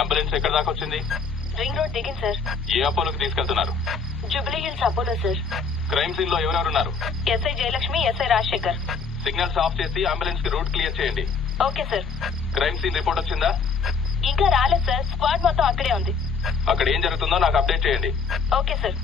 Ambulance ఎక్కడ దాకా వచ్చింది? రింగ్ రోడ్ దిగింది సార్. ఏ అపోలోకి తీసుకెళ్తున్నారు? Jubilee Hills Apollo sir. Crime scene లో ఎవరెవరున్నారు? SI Jayalakshmi, SI Rajasekhar. Signals off చేసి అంబులెన్స్ కి రూట్ క్లియర్ చేయండి. Okay sir. Crime scene report వచ్చిందా? ఇంకా రాలేదు సార్. స్క్వాడ్ మొత్తం అక్కడే ఉంది. అక్కడ ఏం జరుగుతుందో నాకు అప్డేట్ చేయండి. Okay sir.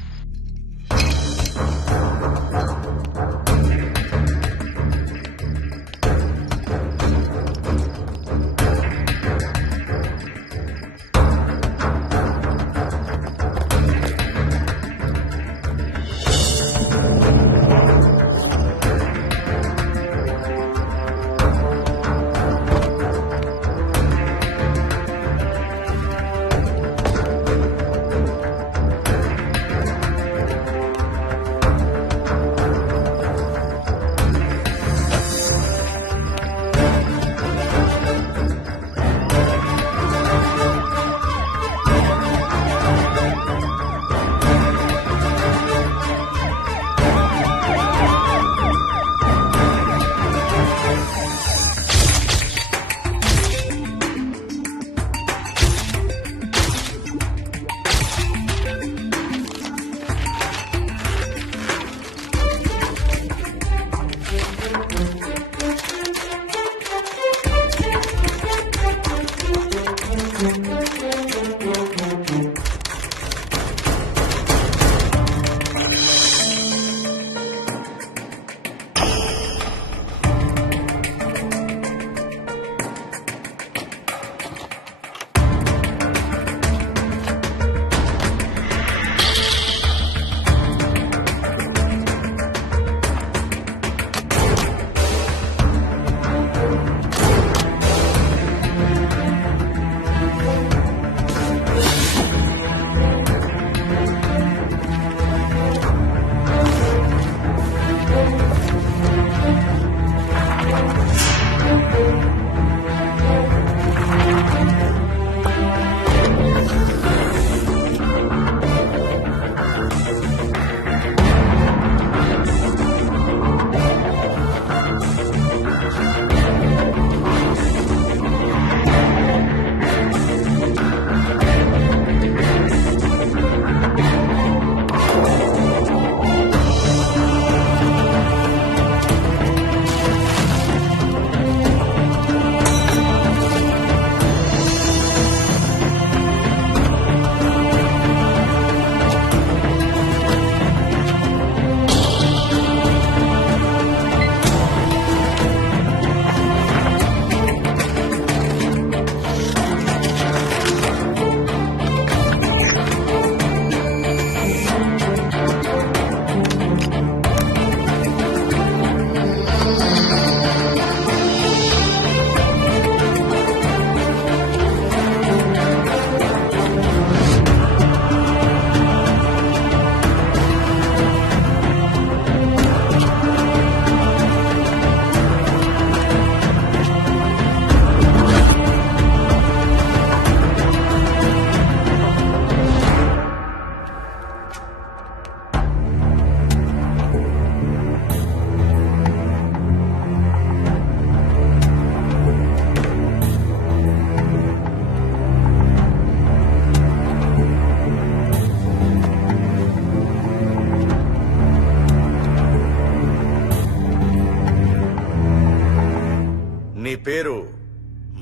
నీ పేరు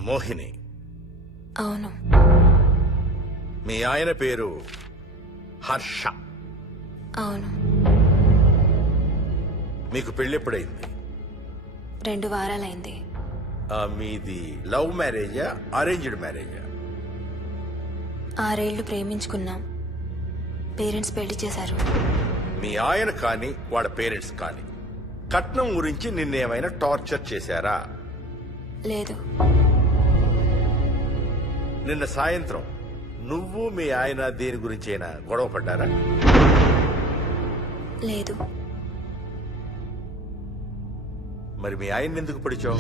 మోహిని? అవును. మీ ఆయన పేరు హర్ష? అవును. మీకు పెళ్ళెప్పుడైంది? 2 వారాలైంది. మీది లవ్ మ్యారేజా అరేంజ్డ్ మ్యారేజా? 6 ఏళ్లు ప్రేమించుకున్నాం. పేరెంట్స్ పెళ్లి చేశారు. మీ ఆయన కానీ వాళ్ళ పేరెంట్స్ కానీ కట్నం గురించి నిన్నేమైనా టార్చర్ చేశారా? లేదు. నిన్న సాయంత్రం నువ్వు మీ ఆయన దేని గురించైనా గొడవ పడ్డారా? లేదు. మరి మీ ఆయన ఎందుకు పిడిచావు?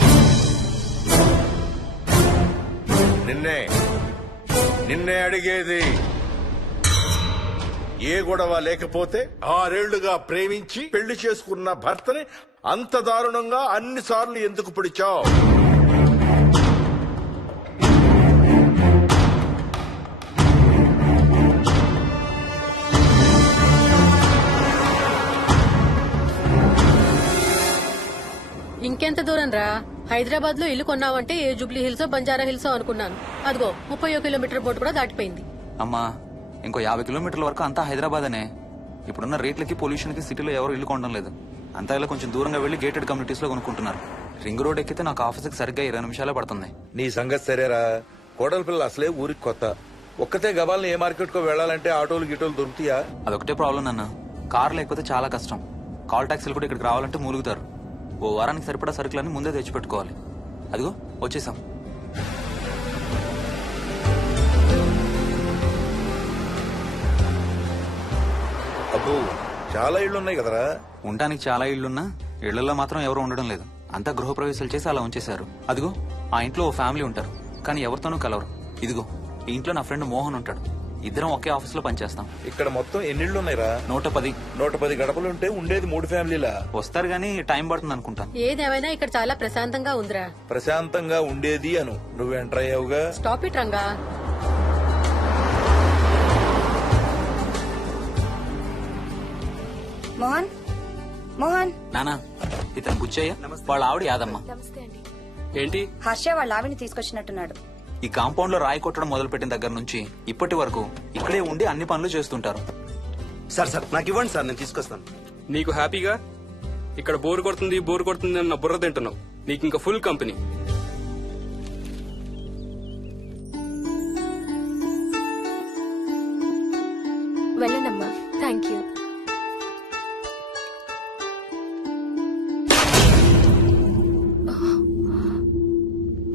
నిన్నే అడిగేది. ఏ గొడవ లేకపోతే 6 ఏళ్లుగా ప్రేమించి పెళ్లి చేసుకున్న భర్తని అంత దారుణంగా అన్నిసార్లు ఎందుకు పిడిచావు? దూరం రా. హైదరాబాద్ లో ఇల్లు కొన్నావంటే ఏ జూబ్లీ హిల్స్ బంజారా హిల్స్ అనుకున్నాను. అదిగో 31 కిలోమీటర్ బోర్డు కూడా దాటిపోయింది. అమ్మా ఇంకో 50 కిలోమీటర్ల వరకు అంతా హైదరాబాద్ అనే. ఇప్పుడున్న రేట్లకి పొల్యూషన్ కి సిటీలో ఎవరు ఇల్లు కొనడం లేదు. అంతా ఇలా కొంచెం దూరంగా వెళ్లి గేటెడ్ కమ్యూనిటీస్ లో కొనుక్కుంటున్నారు. రింగ్ రోడ్ ఎక్కితే నాకు ఆఫీస్కి సరిగ్గా 20 నిమిషాలే పడుతుంది. నీ సంగతి సరేరా, కోడల పిల్ల అసలే ఊరికి కొత్త. ఒక్కతే గబాల్ని ఏ మార్కెట్ కో వెళ్ళాలంటే ఆటోలు గిటోలు దొరుకుతాయా? అదొకటే ప్రాబ్లం నాన్న, కార్ లేకపోతే చాలా కష్టం. కాల్ టాక్సీలు కూడా ఇక్కడికి రావాలంటే మూలుగుతారు. ఓ వారానికి సరిపడా సరుకులన్నీ ముందే తెచ్చిపెట్టుకోవాలి. అదిగో వచ్చేసాం. అబ్బో చాలా ఇళ్ళు ఉన్నాయి కదరా. ఉండటానికి చాలా ఇళ్లున్నా ఇళ్లలో మాత్రం ఎవరు ఉండడం లేదు. అంతా గృహప్రవేశాలు చేసి అలా ఉంచేశారు. అదిగో ఆ ఇంట్లో ఓ ఫ్యామిలీ ఉంటారు, కానీ ఎవరితోనూ కలవరు. ఇదిగో ఈ ఇంట్లో నా ఫ్రెండ్ మోహన్ ఉంటాడు. ఇద్దరం ఒకే ఆఫీస్ లో పనిచేస్తాం. ఇక్కడ మొత్తం ఎన్ని ఇళ్ళు ఉన్నాయిరా? 110. 110 గడపలుంటే ఉండేది 3 ఫ్యామిలీలా. వస్తారు గానీ టైం పడుతుంది అనుకుంటాను. ఏదేమైనా ఇక్కడ చాలా ప్రశాంతంగా ఉందిరా. ప్రశాంతంగా ఉండేది అను, నువ్వు ఎంటర్ అయ్యావుగా. Stop it Ranga. మోహన్ మోహన్ నానా ఇతను బుచ్చయ్య, వాళ్ళ ఆవిడ యాదమ్మ. ఏంటి? హర్ష వాళ్ళ ఆవిని తీసుకొచ్చినట్టున్నాడు. ఈ కాంపౌండ్ లో రాయి కొట్టడం మొదలుపెట్టిన దగ్గర నుంచి ఇప్పటి వరకు ఇక్కడే ఉండి అన్ని పనులు చేస్తుంటారు. సార్ నాకు ఇవ్వండి సార్, నేను తీసుకొస్తాను. నీకు హ్యాపీగా ఇక్కడ బోర్ కొడుతుంది అన్న బుర్ర తింటున్నావు. నీకు ఇంకా ఫుల్ కంపెనీ. వెళ్ళండమ్మా. Thank you.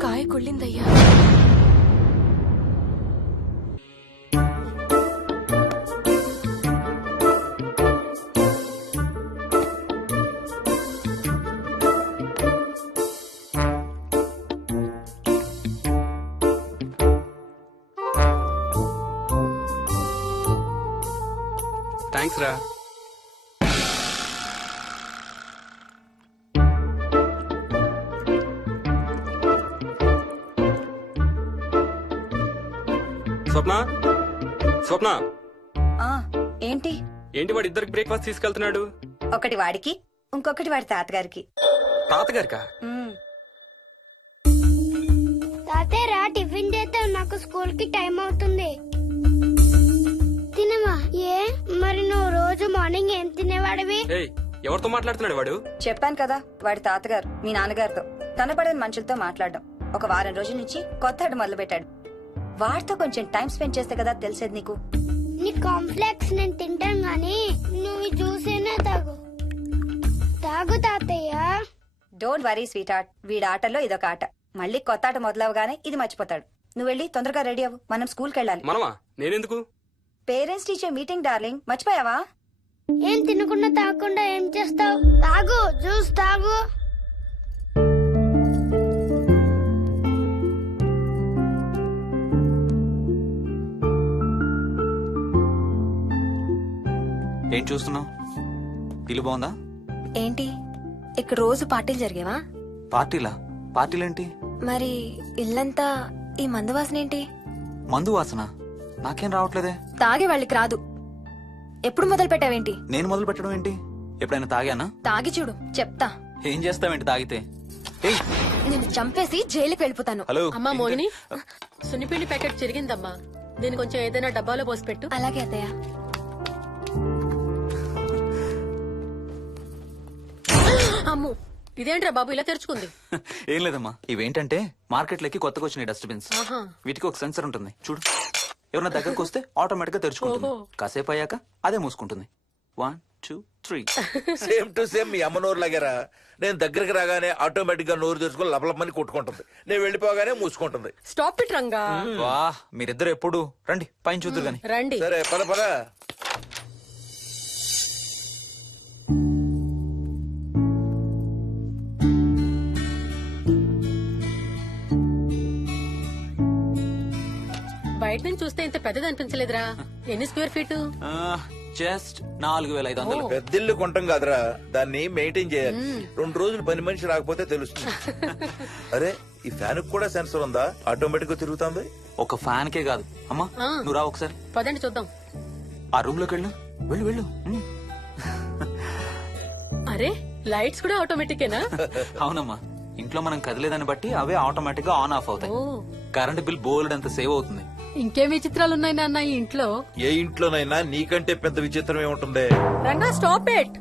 కాయ కుళ్ళిందయ్యా. థ్యాంక్స్ రా. స్వప్న ఆ ఏంటి? ఏంటి వాడు ఇద్దరికి బ్రేక్ఫాస్ట్ తీసుకెళ్తున్నాడు? ఒకటి వాడికి, ఇంకొకటి వాడి తాతగారికి. తాతగారికా? ఉమ్, తాతయ్య టిఫిన్ చేస్తే నాకు స్కూల్ కి టైం అవుతుంది. తినమా? ఏ మరి నువ్వు రోజు మార్నింగ్ ఏం తినేవాడివి? ఏయ్ ఎవరితో మాట్లాడుతున్నాడు వాడు? చెప్పాను కదా వాడి తాతగారు మీ నాన్నగారితో కనపడని మనుషులతో మాట్లాడడం. ఒక వారం రోజుల నుంచి కొత్త ఆట మొదలు పెట్టాడు. వాడితో కొంచెం టైం స్పెండ్ చేస్తే కదా తెలిసేది నీకు. నీ కాంప్లెక్స్ నేను తింటాను గాని నువ్వు జ్యూసేనే తాగు. తాగు తాతయ్య. డోంట్ వరీ స్వీట్ హార్ట్, వీడి ఆటల్లో ఇదొక ఆట. మళ్ళీ కొత్త ఆట మొదలవగానే ఇది మర్చిపోతాడు. నువ్వు వెళ్ళి తొందరగా రెడీ అవ్వు, మనం స్కూల్కి వెళ్ళాలి. మనమా? నేనెందుకు? పేరెంట్స్ టీచర్ మీటింగ్ డార్లింగ్, మర్చిపోయావా? ఏం తినకుండా తాగకుండా ఏం చేస్తావు? తాగు, జ్యూస్ తాగు. ఏం చూస్తున్నావు? ఇల్లు బాగుందా? ఏంటి ఇక్కడ రోజు పార్టీలు జరిగేవా? పార్టీలేంటి? మరి ఇల్లంతా ఈ మందు వాసన ఏంటి? మందు వాసన నాకేం రావట్లేదే. తాగే వాళ్ళకి రాదు. ఎప్పుడు మొదలు పెట్టావేంటి? నేను మొదలు పెట్టడం ఏంటి? ఎప్పుడైనా తాగానా? తాగి చూడు, చెప్తా. ఏం చేస్తావేంటి తాగితే? ఏయ్, నేను చంపేసి జైలుకి వెళ్ళిపోతాను. హలో అమ్మా మోహిని, సున్నిపిండి ప్యాకెట్ చిరిగిందమ్మా. దీని కొంచెం ఏదైనా డబ్బాలో పోసి పెట్టు. అలాగే అత్తయ్య. అమ్ము, ఇదేంట్రా బాబు ఇలా తెరుచుకుంది? ఏం లేదమ్మా, ఇవేంటంటే మార్కెట్లోకి కొత్తగా వచ్చిన డస్ట్బిన్స్. ఆహా. వీటికి ఒక సెన్సర్ ఉంటుంది చూడు. ఎవరైనా దగ్గరకు వస్తే ఆటోమేటిక్ గా తెరుచుకుంటుంది. ఓహో. కాసేపు అయ్యాక అదే మూసుకుంటుంది. 1 2 3. సేమ్ టు సేమ్ మీ అమ్మ నోరు లాగారా. నేను దగ్గరికి రాగానే ఆటోమేటిక్ గా నోరు తెరుచుకొని లపలపని కొట్టుకుంటుంది. నేను వెళ్ళిపోగానే మూసుకుంటుంది. Stop it Ranga. వా, మీరిద్దరు ఎప్పుడు రండి పైన చూద్దరు గాని. రండి. సరే పద పద. బయట నుంచి చూస్తే ఇంత పెద్దది అనిపించలేదురా. ఎన్ని స్క్వేర్ ఫీట్? జస్ట్ 4500. పెద్దిల్లు కొంటాం కాదురా, దాన్ని మెయింటైన్ చేయాలి. 2 రోజులు పని మనిషి రాకపోతే తెలుస్తుంది. అరే ఈ ఫ్యాన్ కూడా సెన్సర్ ఉందా? ఆటోమేటిక్ గా తిరుగుతుంది. ఒక ఫ్యాన్ కే కాదు. అమ్మా ఆ. నువ్వు రా ఒకసారి. పదండి చూద్దాం. ఆ రూమ్ లోకి వెళ్ళు వెళ్ళు. అరే లైట్స్ కూడా ఆటోమేటికేనా? అవునమ్మా, ఇంట్లో మనం కదిలేదాన్ని బట్టి అవే ఆటోమేటిక్ గా ఆన్ ఆఫ్ అవుతాయి. ఓ కరెంట్ బిల్ బోల్డ్ అంత సేవ్ అవుతుంది. ఇంకేం విచిత్రాలు ఉన్నాయి నాన్న ఈ ఇంట్లో. ఏ ఇంట్లోనైనా నీకంటే పెద్ద విచిత్రం ఏముంటుంది? Ranga stop it.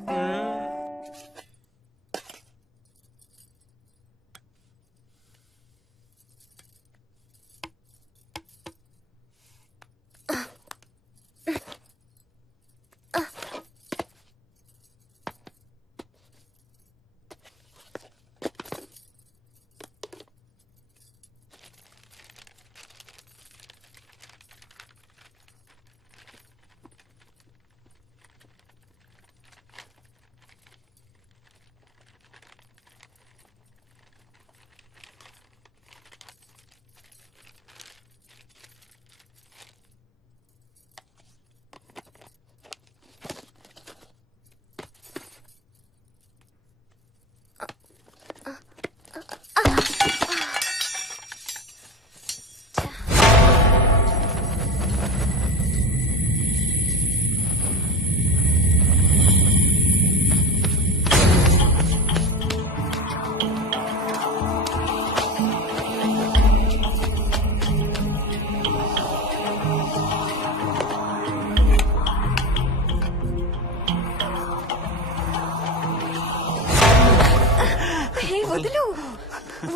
వదులు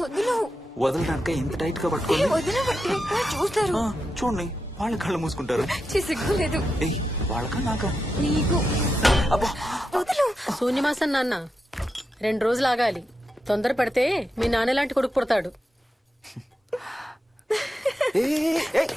వదులు వదలడానిక ఇంత టైట్ గా పట్టుకోండి. వదిలేబట్టి చూస్తారు. చూడండి, వాళ్ళ కళ్ళు మూసుకుంటారు. సిగ్గులేదు ఏయ్, వాళ్ళకా నాకా? నీకు. అబ్బా, వదులు. శూన్యమాసం నాన్న 2 రోజులు ఆగాలి. తొందర పడితే మీ నాన్న లాంటి కొడుకు పుడతాడు. ఏయ్, ఏయ్.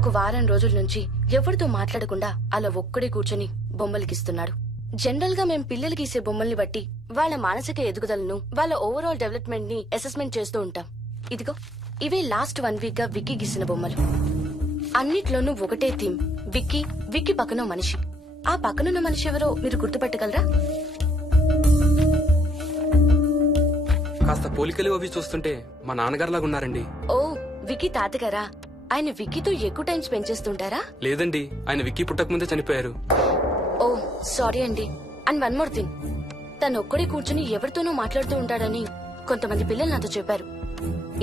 ఒక వారం రోజుల నుంచి ఎవరితో మాట్లాడకుండా అలా ఒక్కడే కూర్చొని బొమ్మలు గీస్తున్నాడు. జనరల్ గా మేం పిల్లలు గీసే బొమ్మల్ని బట్టి వాళ్ళ మానసిక ఎదుగుదలను, వాళ్ళ ఓవరాల్ డెవలప్మెంట్ ని అసెస్మెంట్ చేస్తూ ఉంటాం. ఇదిగో ఇవే లాస్ట్ 1 వీక్ గా విక్కీ గీసిన బొమ్మలు. అన్నిట్లోనూ ఒకటే థీమ్, విక్కీ, విక్కీ పక్కన మనిషి. ఆ పక్కనున్న మనిషి ఎవరో మీరు గుర్తుపెట్టగలరా? కాస్త పోలికలు అవి చూస్తుంటే మా నాన్నగారులాగా ఉన్నారండి. ఓ, విక్కీ తాతగారా? ఆయన విక్కీతో ఎక్కువ టైం స్పెండ్ చేస్తుంటారా? లేదండి, ఆయన విక్కీ పుట్టక ముందే చనిపోయారు. ఓ సారీ అండి. అండ్ 1 మోర్ థింగ్, తను ఒక్కడే కూర్చుని ఎవరితోనూ మాట్లాడుతూ ఉంటాడని కొంతమంది పిల్లలు నాతో చెప్పారు.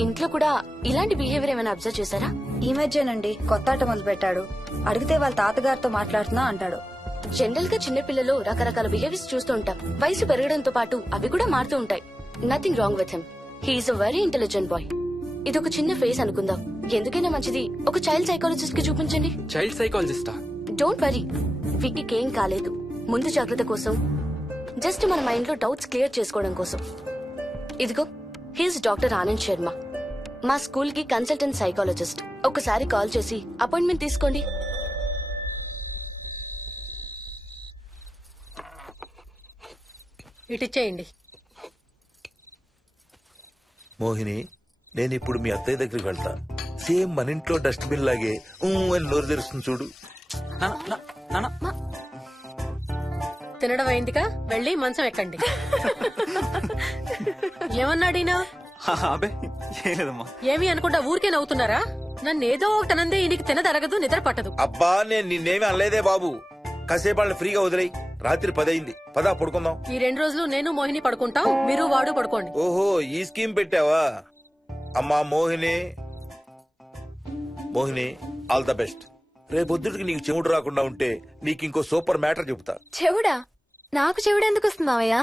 ఇంట్లో కూడా ఇలాంటి బిహేవియర్ ఏమైనా అబ్జర్వ్ చేశారా? ఈ మధ్యనండి కొత్త ఆట మొదలు పెట్టాడు. అడిగితే వాళ్ళ తాతగారితో మాట్లాడుతున్నా అంటాడు. జనరల్ గా చిన్న పిల్లలు రకరకాల బిహేవియర్స్ చూస్తూ ఉంటాం. వయసు పెరగడంతో పాటు అవి కూడా మారుతూ ఉంటాయి. Nothing wrong with him. He's a very intelligent boy. ఇదొక చిన్న ఫేస్ అనుకుందాం. ఎందుకైనా మంచిది ఒక చైల్డ్ సైకాలజిస్ట్ కి చూపించండి. చైల్డ్ సైకాలజిస్టా? డోంట్ వరీ, విక్కీకి ఏం కాలేదు. ముందు జాగ్రత్త కోసం, జస్ట్ మన మైండ్ లో డౌట్స్ క్లియర్ చేసుకోవడం కోసం. ఇదిగో, హీస్ డాక్టర్ ఆనంద్ శర్మ, మా స్కూల్ కి కన్సల్టెంట్ సైకాలజిస్ట్. ఒకసారి కాల్ చేసి అపాయింట్మెంట్ తీసుకోండి. ఇటిచ్చేయండి. మోహిని, నేను ఇప్పుడు మీ అత్తయ్య దగ్గరికి వెళ్తా. సేమ్ మన ఇంట్లో డస్ట్ బిన్ లాగే అని నోరు తెరుస్తుంది చూడు. తినడం అయిందిగా, వెళ్ళి మంచం ఎక్కండి. ఏమన్నాడీనా? అబే ఏం లేదమ్మా. ఏమి అనుకుంటా ఊరికే నవ్వుతున్నారా? నన్ను ఏదో ఒకటి అనందే ఈయనకి తినదరగదు, నిద్ర పట్టదు. అబ్బా, నేను నిన్నేమి అనలేదే బాబు. కాసేపు వాళ్ళని ఫ్రీగా వదిలేయి. రాత్రి 10 అయింది, పదా పడుకుందాం. ఈ 2 రోజులు నేను మోహిని పడుకుంటాం, మీరు వాడు పడుకోండి. ఓహో, ఈ స్కీమ్ పెట్టావా? అమ్మా Mohini, Mohini, all the best. రేపొద్దుటికి నీకు చెవుడు రాకుండా ఉంటే నీకు ఇంకో సూపర్ మ్యాటర్ చెబుతా. చెవుడా? నాకు చెవుడు ఎందుకు వస్తుంది మావయ్య?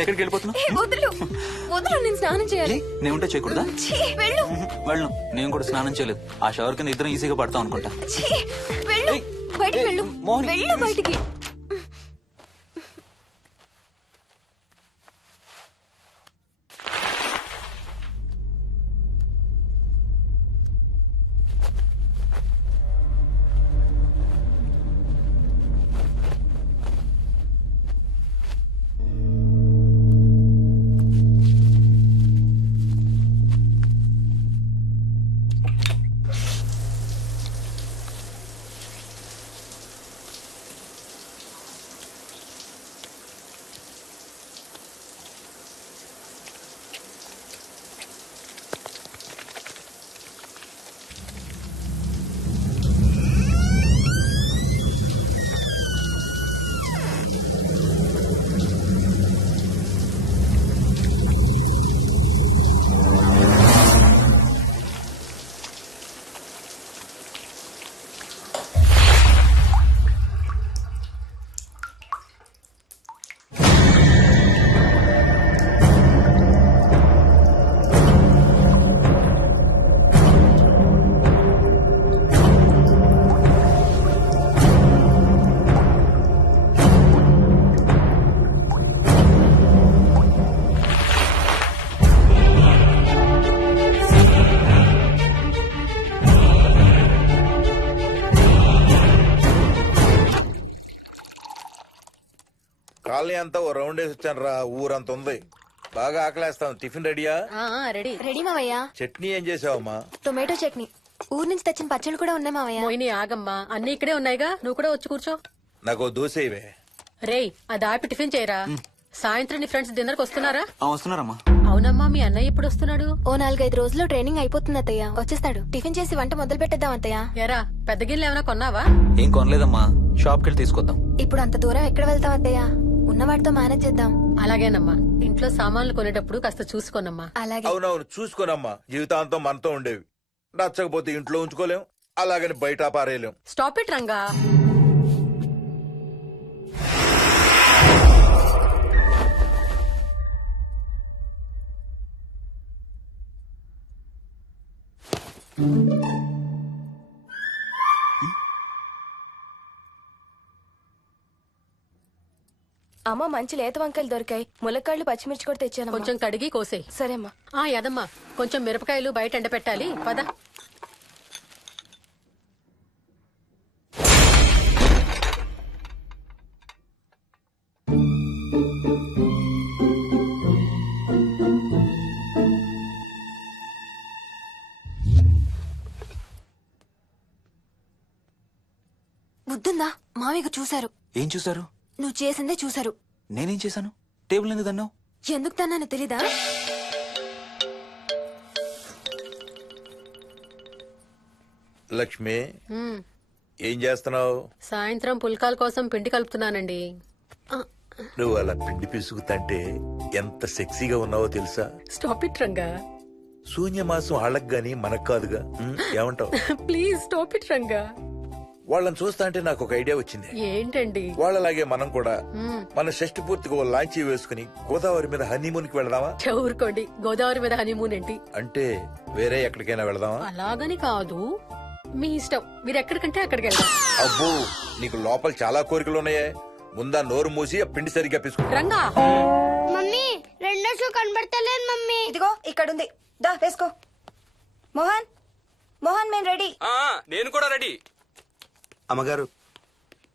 ఎక్కడికి వెళ్ళిపోతున్నావు? వదులు వదులు, నేను స్నానం చేయాలి. నేను ఉంటే చేయకూడదా? ఛీ, వెళ్ళు. వెళ్ళను, నేను కూడా స్నానం చేయలేదు. ఆ షవర్ కింద ఇద్దరం ఈజీగా పడతాం అనుకుంటా. ఛీ, వెళ్ళు. ఏయ్, బయటికి ఏయ్, వెళ్ళు. మోహిని, వెళ్ళు బయటికి. కాలనీ అంతా ఓ రౌండ్ వేసి వచ్చాను రా. ఊరంత ఉంది. బాగా ఆకలేస్తాం. టిఫిన్ రెడీయా? రెడీ. రెడీ మావయ్య. చట్నీ ఏం చేసావమ్మా? టొమాటో చట్నీ. ఊరు నుంచి తెచ్చిన పచ్చళ్ళు కూడా ఉన్నాయి మావయ్య. మోహిని ఆగమ్మా, అన్ని ఇక్కడే ఉన్నాయిగా, నువ్వు కూడా వచ్చి కూర్చో. నాకు ఓ దోశ ఇవే. రేయ్, అది ఆపి టిఫిన్ చేయరా. సాయంత్రం నీ ఫ్రెండ్స్ డిన్నర్ కి వస్తున్నారా? వస్తున్నారమ్మా. అవునమ్మా, మీ అన్నయ్య ఎప్పుడు వస్తున్నాడు? ఓ 4-5 రోజుల్లో ట్రైనింగ్ అయిపోతుంది అత్తయ్య. వచ్చేస్తాడు. టిఫిన్ చేసి వంట మొదలు పెట్టేద్దాం అత్తయ్య. ఎరా, పెద్ద గిన్నెలు ఏమైనా కొన్నావా? ఏం కొనలేదమ్మా, షాప్ కెళ్ళి తీసుకొద్దాం. ఇప్పుడు అంత దూరం ఎక్కడ వెళ్తాం అత్తయ్య? ఉన్న వాటితో మేనేజ్ చేద్దాం. అలాగేనమ్మా, ఇంట్లో సామాన్లు కొనేటప్పుడు కాస్త చూసుకోనమ్మా. అలాగే. అవునవును, చూసుకోనమ్మా. జీవితాంతం మనతో ఉండేవి. నచ్చకపోతే ఇంట్లో ఉంచుకోలేం, అలాగని బయట పారేయలేం. Stop it Ranga. అమ్మ, మంచి లేత వంకాయలు దొరికాయి. ములక్కాళ్ళు, పచ్చిమిర్చి కూడా తెచ్చాను. కొంచెం కడిగి కోసేయ్. సరేమ్మా. యదమ్మా, కొంచెం మిరపకాయలు బయట ఎండపెట్టాలి. పద. బుద్ధుందా? మామయ్య చూశారు. ఏం చూసారు? నువ్వు చేసిందే చూశారు. నేనేం చేశాను? టేబుల్ ఎందుకు దన్నావు? ఎందుకు తన్నాను తెలీదా? లక్ష్మి, ఏం చేస్తున్నావు? సాయంత్రం పుల్కాల కోసం పిండి కలుపుతున్నానండి. నువ్వు అలా పిండి పిసుకుతంటే ఎంత సెక్సీగా ఉన్నావో తెలుసా? Stop it Ranga. శూన్యమాసం వాళ్ళకి గాని మనకు కాదుగా. ఏమంటావు? Please stop it Ranga. వాళ్ళని చూస్తా అంటే నాకు ఒక ఐడియా వచ్చింది. ఏంటండి? వాళ్ళలాగే మనం కూడా మన షష్టి పూర్తిగా ఓ లాంచీ వేసుకుని గోదావరి మీద హనీమూన్ కి వెళదామా? ఊరుకోండి, గోదావరి మీద హనీమూన్ ఏంటి? అంటే వేరే ఎక్కడికైనా వెళదామా? అలాగని కాదు, మీ ఇష్టం. మీరు ఎక్కడికంటే అక్కడికి వెళ్దాం. అబ్బో, నీకు లోపల చాలా కోరికలు ఉన్నాయే. ముందా నోరు మూసి ఆ పిండి సరిగ్గా పిసుకు. రంగా. మమ్మీ, రెండో షూ కనబడతలేదు మమ్మీ. ఇదిగో ఇక్కడుంది, దా వేసుకో. మోహన్, మోహన్, మేము రెడీ. నేను కూడా రెడీ. అమ్మగారు,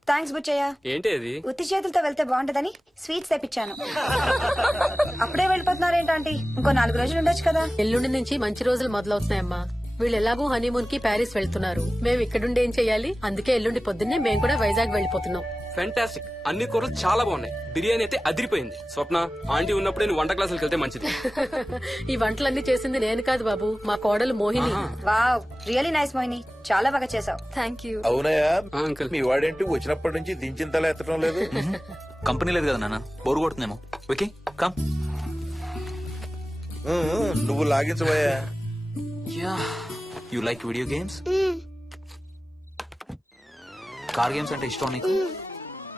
థ్యాంక్స్ బుచ్చయ్య. ఏంటి అది? ఉత్తి చేతులతో వెళ్తే బాగుంటదని స్వీట్స్ తెప్పించాను. అప్పుడే వెళ్ళిపోతున్నారేంటంటీ? ఇంకో 4 రోజులు ఉండొచ్చు కదా. ఎల్లుండి నుంచి మంచి రోజులు మొదలవుతున్నాయమ్మా. వీళ్ళు ఎలాగూ హనీమూన్ కి ప్యారిస్ వెళ్తున్నారు. మేము ఇక్కడుండి ఏం చెయ్యాలి? అందుకే ఎల్లుండి పొద్దున్నే మేము కూడా వైజాగ్ వెళ్ళిపోతున్నాం. ఫెంటాస్టిక్. అన్ని కూరలు చాలా బాగున్నాయి. బిర్యానీ అయితే అదిరిపోయింది. స్వప్న, ఆంటీ ఉన్నప్పుడు నేను వంట క్లాసులకు వెళ్తే మంచిది. ఈ వంటలన్నీ చేసింది నేను కాదు బాబు, మా కోడలు Mohini. Wow, really nice Mohini, చాలా బాగా చేసావు. Thank you. అవునయ్యా, అంకుల్. మీ వాడేంటి వచ్చినప్పటి నుంచి దించింతలా ఎత్తడం లేదు? కంపెనీ లేదు కదా నాన్న, బోరు కొడుతుందేమో. Okay, come. నువ్వు లాగించబోయా? You like video games? Car games అంటే ఇష్టం నీకు?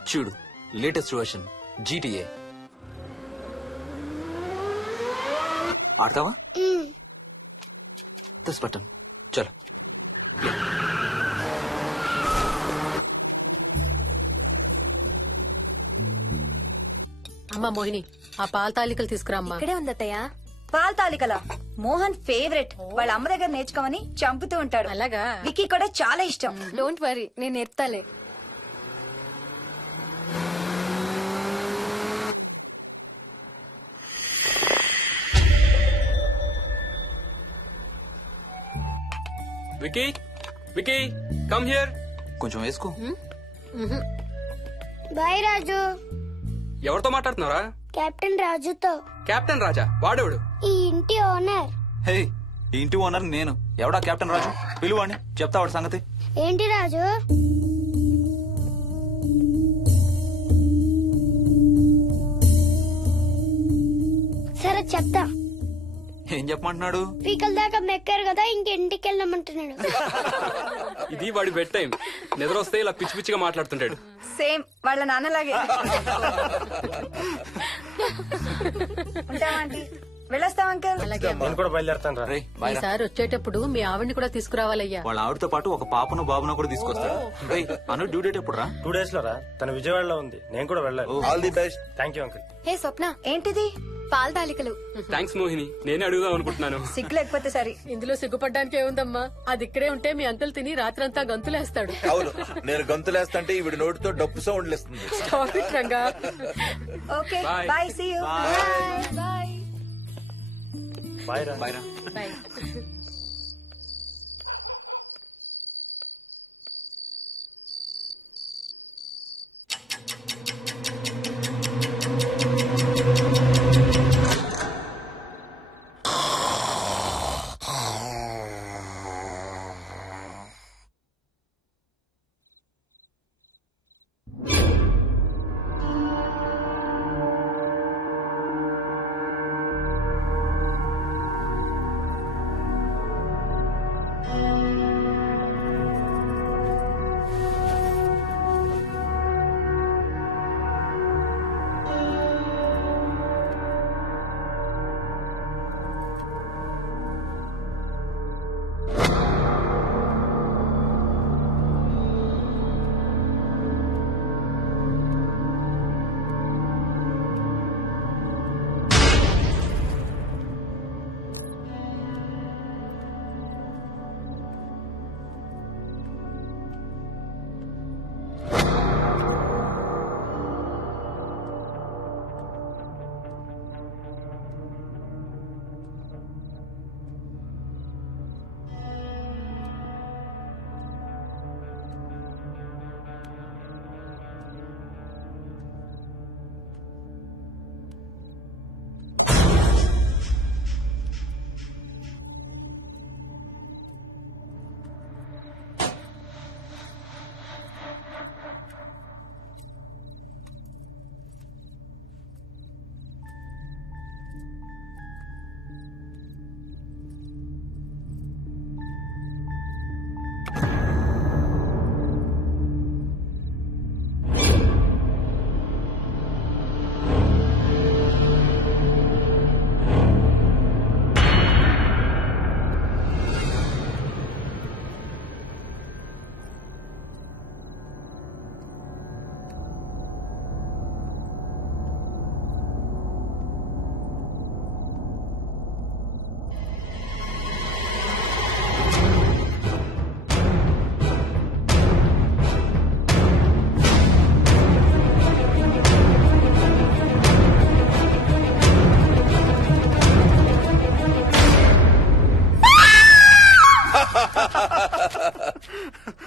చూడు, లేటెస్ట్ వర్షన్ GTA. ఆడతావా? This button. చలో. అమ్మా మోహిని, ఆ పాల తాలికలు తీసుకురామ్మా. ఇక్కడే ఉంది అత్తయ్య. పాల తాలికల మోహన్ ఫేవరెట్. వాళ్ళ అమ్మ దగ్గర నేర్చుకోమని చంపుతూ ఉంటాడు. అలాగా? వికీ కూడా చాలా ఇష్టం. డోంట్ వరీ, నేను నేర్పుతాలే. Vicky, Vicky, come here. కొంచెం వేసుకో. బాయ్ రాజు. ఎవరితో మాట్లాడుతున్నారా? కెప్టెన్ రాజుతో. కెప్టెన్ రాజా? వాడేవాడు? ఈ ఇంటి ఓనర్. హే, ఈ ఇంటి ఓనర్ నేను. ఎవడా కెప్టెన్ రాజు? పిలువాడిని, చెప్తా వాడి సంగతి. ఏంటి రాజు? సరే చెప్తా. ఏం చెప్పమంటున్నాడు? పీకల దాకా మెక్కారు కదా, ఇంటికి వెళ్ళమంటున్నాడు. ఇది వాడి బెడ్ టైం. నిద్ర వస్తే ఇలా పిచ్చి పిచ్చిగా మాట్లాడుతుంటాడు. సేమ్ వాళ్ళ నాన్నలాగే. ఉంటావా ఆంటీ? వెళ్ళొస్తాం అంకల్. నేను కూడా బయలుదేరుతాను రా. రే, బాయ్ రా. ఈసారి వచ్చేటప్పుడు మీ ఆవిడ్ని కూడా తీసుకురావాలయ్యా. వాళ్ళ ఆవిడతో పాటు ఒక పాపను బాబును కూడా తీసుకొస్తాడు. రే, అను డ్యూ డేట్ ఎప్పుడు రా? 2 days లో రా. తన విజయవాడలో ఉంది, నేను కూడా వెళ్ళాలి. All the best. Thank you uncle. Hey Swapna, ఏంటిది? పాల తాలికలు. థ్యాంక్స్ మోహిని, నేనే అడుగుదాం అనుకుంటున్నాను. సిగ్గు లేకపోతే సరే. ఇందులో సిగ్గుపడ్డానికి ఏముందమ్మా? అది ఇక్కడే ఉంటే మీ అంకుల్ తిని రాత్రంతా గంతులేస్తాడు. అవును, నేను గంతులేస్తంటే ఈవిడ నోటితో డప్పు సౌండ్లు ఇస్తుంది. Stop it, Ranga. Okay Bye. Bye, see you. Bye. Bye రా. బాయ్ రా. Bye.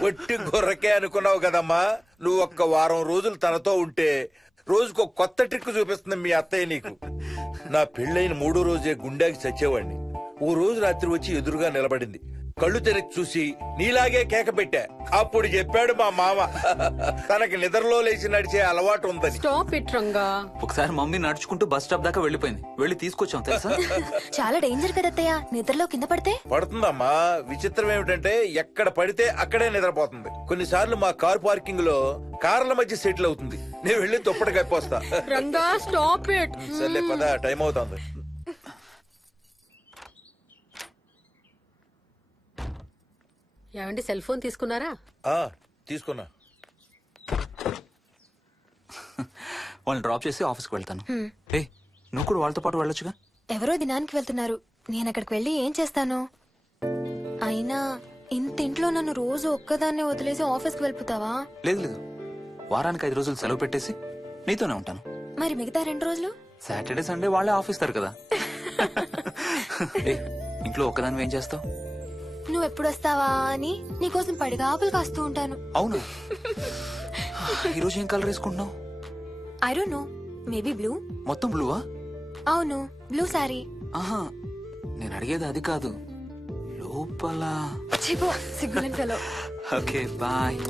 ఒట్టి గొర్రకే అనుకున్నావు కదమ్మా. నువ్వు ఒక్క వారం రోజులు తనతో ఉంటే రోజుకు ఒక కొత్త ట్రిక్ చూపిస్తుంది మీ అత్తయ్య నీకు. నా పెళ్ళైన 3వ రోజే గుండెకి చచ్చేవాడిని. ఓ రోజు రాత్రి వచ్చి ఎదురుగా నిలబడింది. కళ్ళు తెరిచి చూసి నీలాగే కేక పెట్టా. అప్పుడు చెప్పాడు మా మామ తనకి నిద్రలో లేచి నడిచే అలవాటు ఉందని. Stop it, Ranga. ఒకసారి మమ్మీ నడుచుకుంటూ బస్ స్టాప్ దాకా వెళ్ళిపోయింది. వెళ్ళి తీసుకొచ్చాం తెలుసా. చాలా డేంజర్ కదా అత్తయ్య, నిద్రలో కింద పడితే. పడుతుందమ్మా. విచిత్రం ఏమిటంటే ఎక్కడ పడితే అక్కడే నిద్రపోతుంది. కొన్నిసార్లు మా కార్ పార్కింగ్ లో కార్ల మధ్య సెటిల్ అవుతుంది. నేను వెళ్ళి దుప్పటి కప్పొస్తా. Ranga, stop it. సర్లే పద, టైం అవుతుంది. ఏమండి సెల్ ఫోన్ తీసుకున్నారా? తీసుకున్నా. వాళ్ళని డ్రాప్ చేసి ఆఫీస్కి వెళ్తాను. ఏ నువ్వు కూడా వాళ్ళతో పాటు వెళ్ళొచ్చుగా. ఎవరో దినానికి వెళ్తున్నారు, నేను అక్కడికి వెళ్ళి ఏం చేస్తాను? అయినా ఇంత ఇంట్లో నన్ను రోజు ఒక్కదాన్నే వదిలేసి ఆఫీస్కి వెళ్ళిపోతావా? లేదు లేదు, వారానికి 5 రోజులు సెలవు పెట్టేసి నీతోనే ఉంటాను. మరి మిగతా 2 రోజులు? సాటర్డే సండే వాళ్ళే ఆఫీస్ తారు కదా. ఏ, ఇంట్లో ఒక్కదాని ఏం చేస్తావు? నువ్వు ఎప్పుడు వస్తావా అని నీకోసం పడిగాపులు కాస్తూ ఉంటాను. అవును. ఈరోజు ఏం కలర్ వేసుకుంటున్నావు? I don't know, maybe blue. మొత్తం బ్లూవా? అవును, బ్లూ సారీ. ఆహా, నేను అడిగేది అది కాదు, లోపల. చెప్పు, సిగ్గులేని ఫెలో. Okay bye.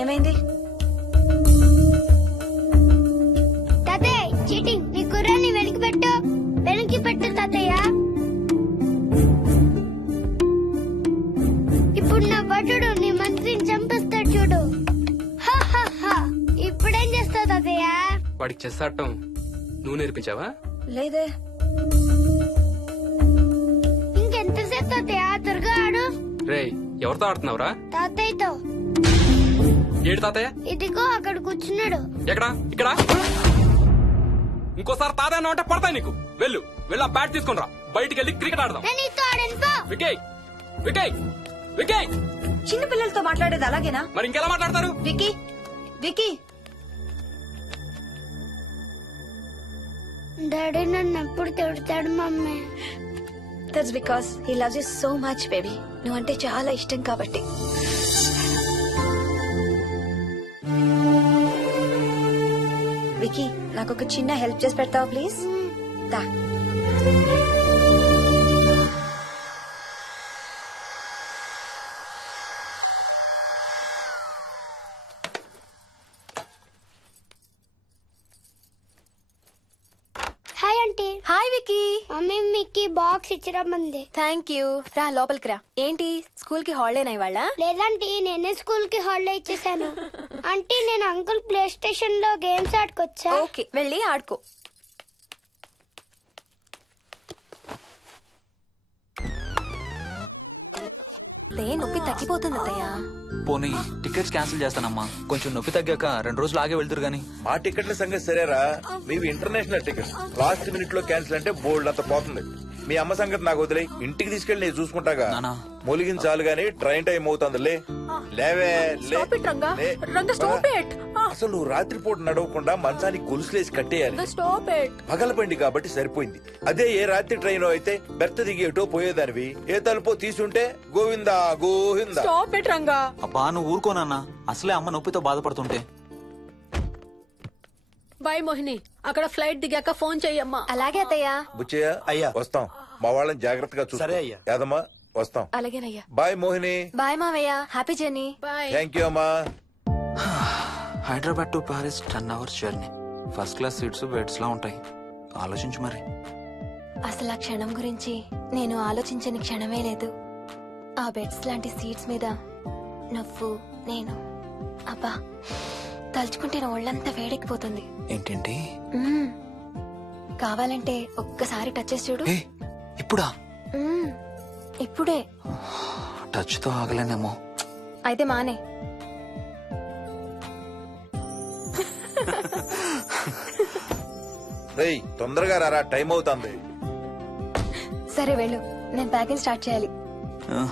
ఏమైంది? తాతయ్య చీటింగ్, నీ కుర్రాన్ని వెనక్కి పెట్టు, వెనక్కి పెట్టు తాతయ్య. ఇప్పుడు నా భటుడు నీ మంత్రిని చంపేస్తాడు చూడు. హా, హా, హా. ఇప్పుడేం చేస్తావు తాతయ్య? వాడికి చెస్ ఆడటం నువ్వు నేర్పించావా? లేదే. ఇంకెంతసేపు తాతయ్య? త్వరగా ఆడు. రేయ్, ఎవరితో ఆడుతున్నావురా? తాతయ్యతో. ఏడు తాతయ్య? ఇదిగో అక్కడ కూర్చున్నాడు. ఎక్కడా? ఇక్కడ. ఇంకోసారి తాతయ్య అన్నావు అంటే పడతాయి నీకు. వెళ్ళు, వెళ్ళి ఆ బ్యాట్ తీసుకుని రా, బయటికి వెళ్ళి క్రికెట్ ఆడదాం. నేను నీతో ఆడను పో. వికయ్, వికయ్, వికయ్. చిన్న పిల్లలతో మాట్లాడేది అలాగేనా? మరి ఇంకెలా మాట్లాడతారు? Wiki, wiki. డాడీ నన్ను ఎప్పుడు తిడతాడు mummy? That's because he loves you so much baby. నువ్వంటే చాలా ఇష్టం కాబట్టి. వికీ, నాకు ఒక చిన్న హెల్ప్ చేసి పెడతావా ప్లీజ్? దా. Hi aunty. Hi Vicky. Mummy మీకు బాక్స్ ఇచ్చిరమ్మంది. Thank you. రా లోపలికి రా. ఏంటి స్కూల్ కి హాలిడేనా ఇవాళ? లేదంటే నేనే స్కూల్ కి హాలిడే ఇచ్చేసాను. అంటే నేను అంకుల్ ప్లే స్టేషన్ లో గేమ్స్ ఆడుకోవచ్చా? ఓకే, వెళ్ళి ఆడుకో. నొప్పి తగ్గిపోతుంది అత్తయ్య. పోనీ టికెట్స్ క్యాన్సిల్ చేస్తానమ్మా. కొంచెం నొప్పి తగ్గాక 2 రోజులు ఆగే వెళ్తురు గాని. మా టికెట్ల సంగతి సరేరా, మీవి ఇంటర్నేషనల్ టికెట్స్. లాస్ట్ మినిట్ లో క్యాన్సిల్ అంటే బోల్డ్ అంత పోతుంది. మీ అమ్మ సంగతి నాకు వదిలే, ఇంటికి తీసుకెళ్లి నేను చూసుకుంటాగా. నానా. మొలిగించాలు గాని ట్రైన్ టైం అవుతుంది. లేవే లే. Stop it, Ranga. లే. Ranga, stop it. అసలు నువ్వు రాత్రిపూట నడవకుండా మంచానికి గొలుసులేసి కట్టేయాలి. Stop it. పగలబండి కాబట్టి సరిపోయింది. అదే ఏ రాత్రి ట్రైన్ అయితే బెర్త దిగి ఎటో పోయేదానివి. ఏ తలుపో తీసుంటే గోవిందా గోవిందా. Stop it Ranga. అబ్బా నువ్వు ఊరుకోనన్నా, అసలే అమ్మ నొప్పితో బాధపడుతుంటే. బాయ్ మోహిని, అక్కడ ఫ్లైట్ దిగాక ఫోన్ చెయ్యమ్మా. అలాగే అత్తయ్య. బుచ్చయ్య అయ్యా. వస్తాం. మా వాళ్ళని జాగ్రత్తగా చూసుకో. సరే అయ్యా. యాదమ్మా వస్తాం. అలాగేనయ్యా. బాయ్ మోహిని. బాయ్ మావయ్య. Happy journey. Bye. Thank you అమ్మా. Hyderabad to Paris 10 hours journey. First class seats beds లా ఉంటాయి. ఆలోచించు మరి. అసలు ఆ క్షణం గురించి నేను ఆలోచించని క్షణమే లేదు. ఆ బెడ్స్ లాంటి సీట్స్ మీద నువ్వు నేను, అబ్బా తలుచుకుంటే నా ఒళ్ళంతా వేడెక్కిపోతుంది. ఏంటేంటి? మ్మ్. కావాలంటే ఒక్కసారి టచ్ చేసి చూడు. ఏ ఇప్పుడా? మ్మ్. ఇప్పుడే. టచ్ తో ఆగలేనేమో. అయితే మానే. రేయ్ తొందరగా రారా, టైం అవుతుంది. సరే వెళ్ళు, నేను ప్యాకింగ్ స్టార్ట్ చేయాలి. ఆ,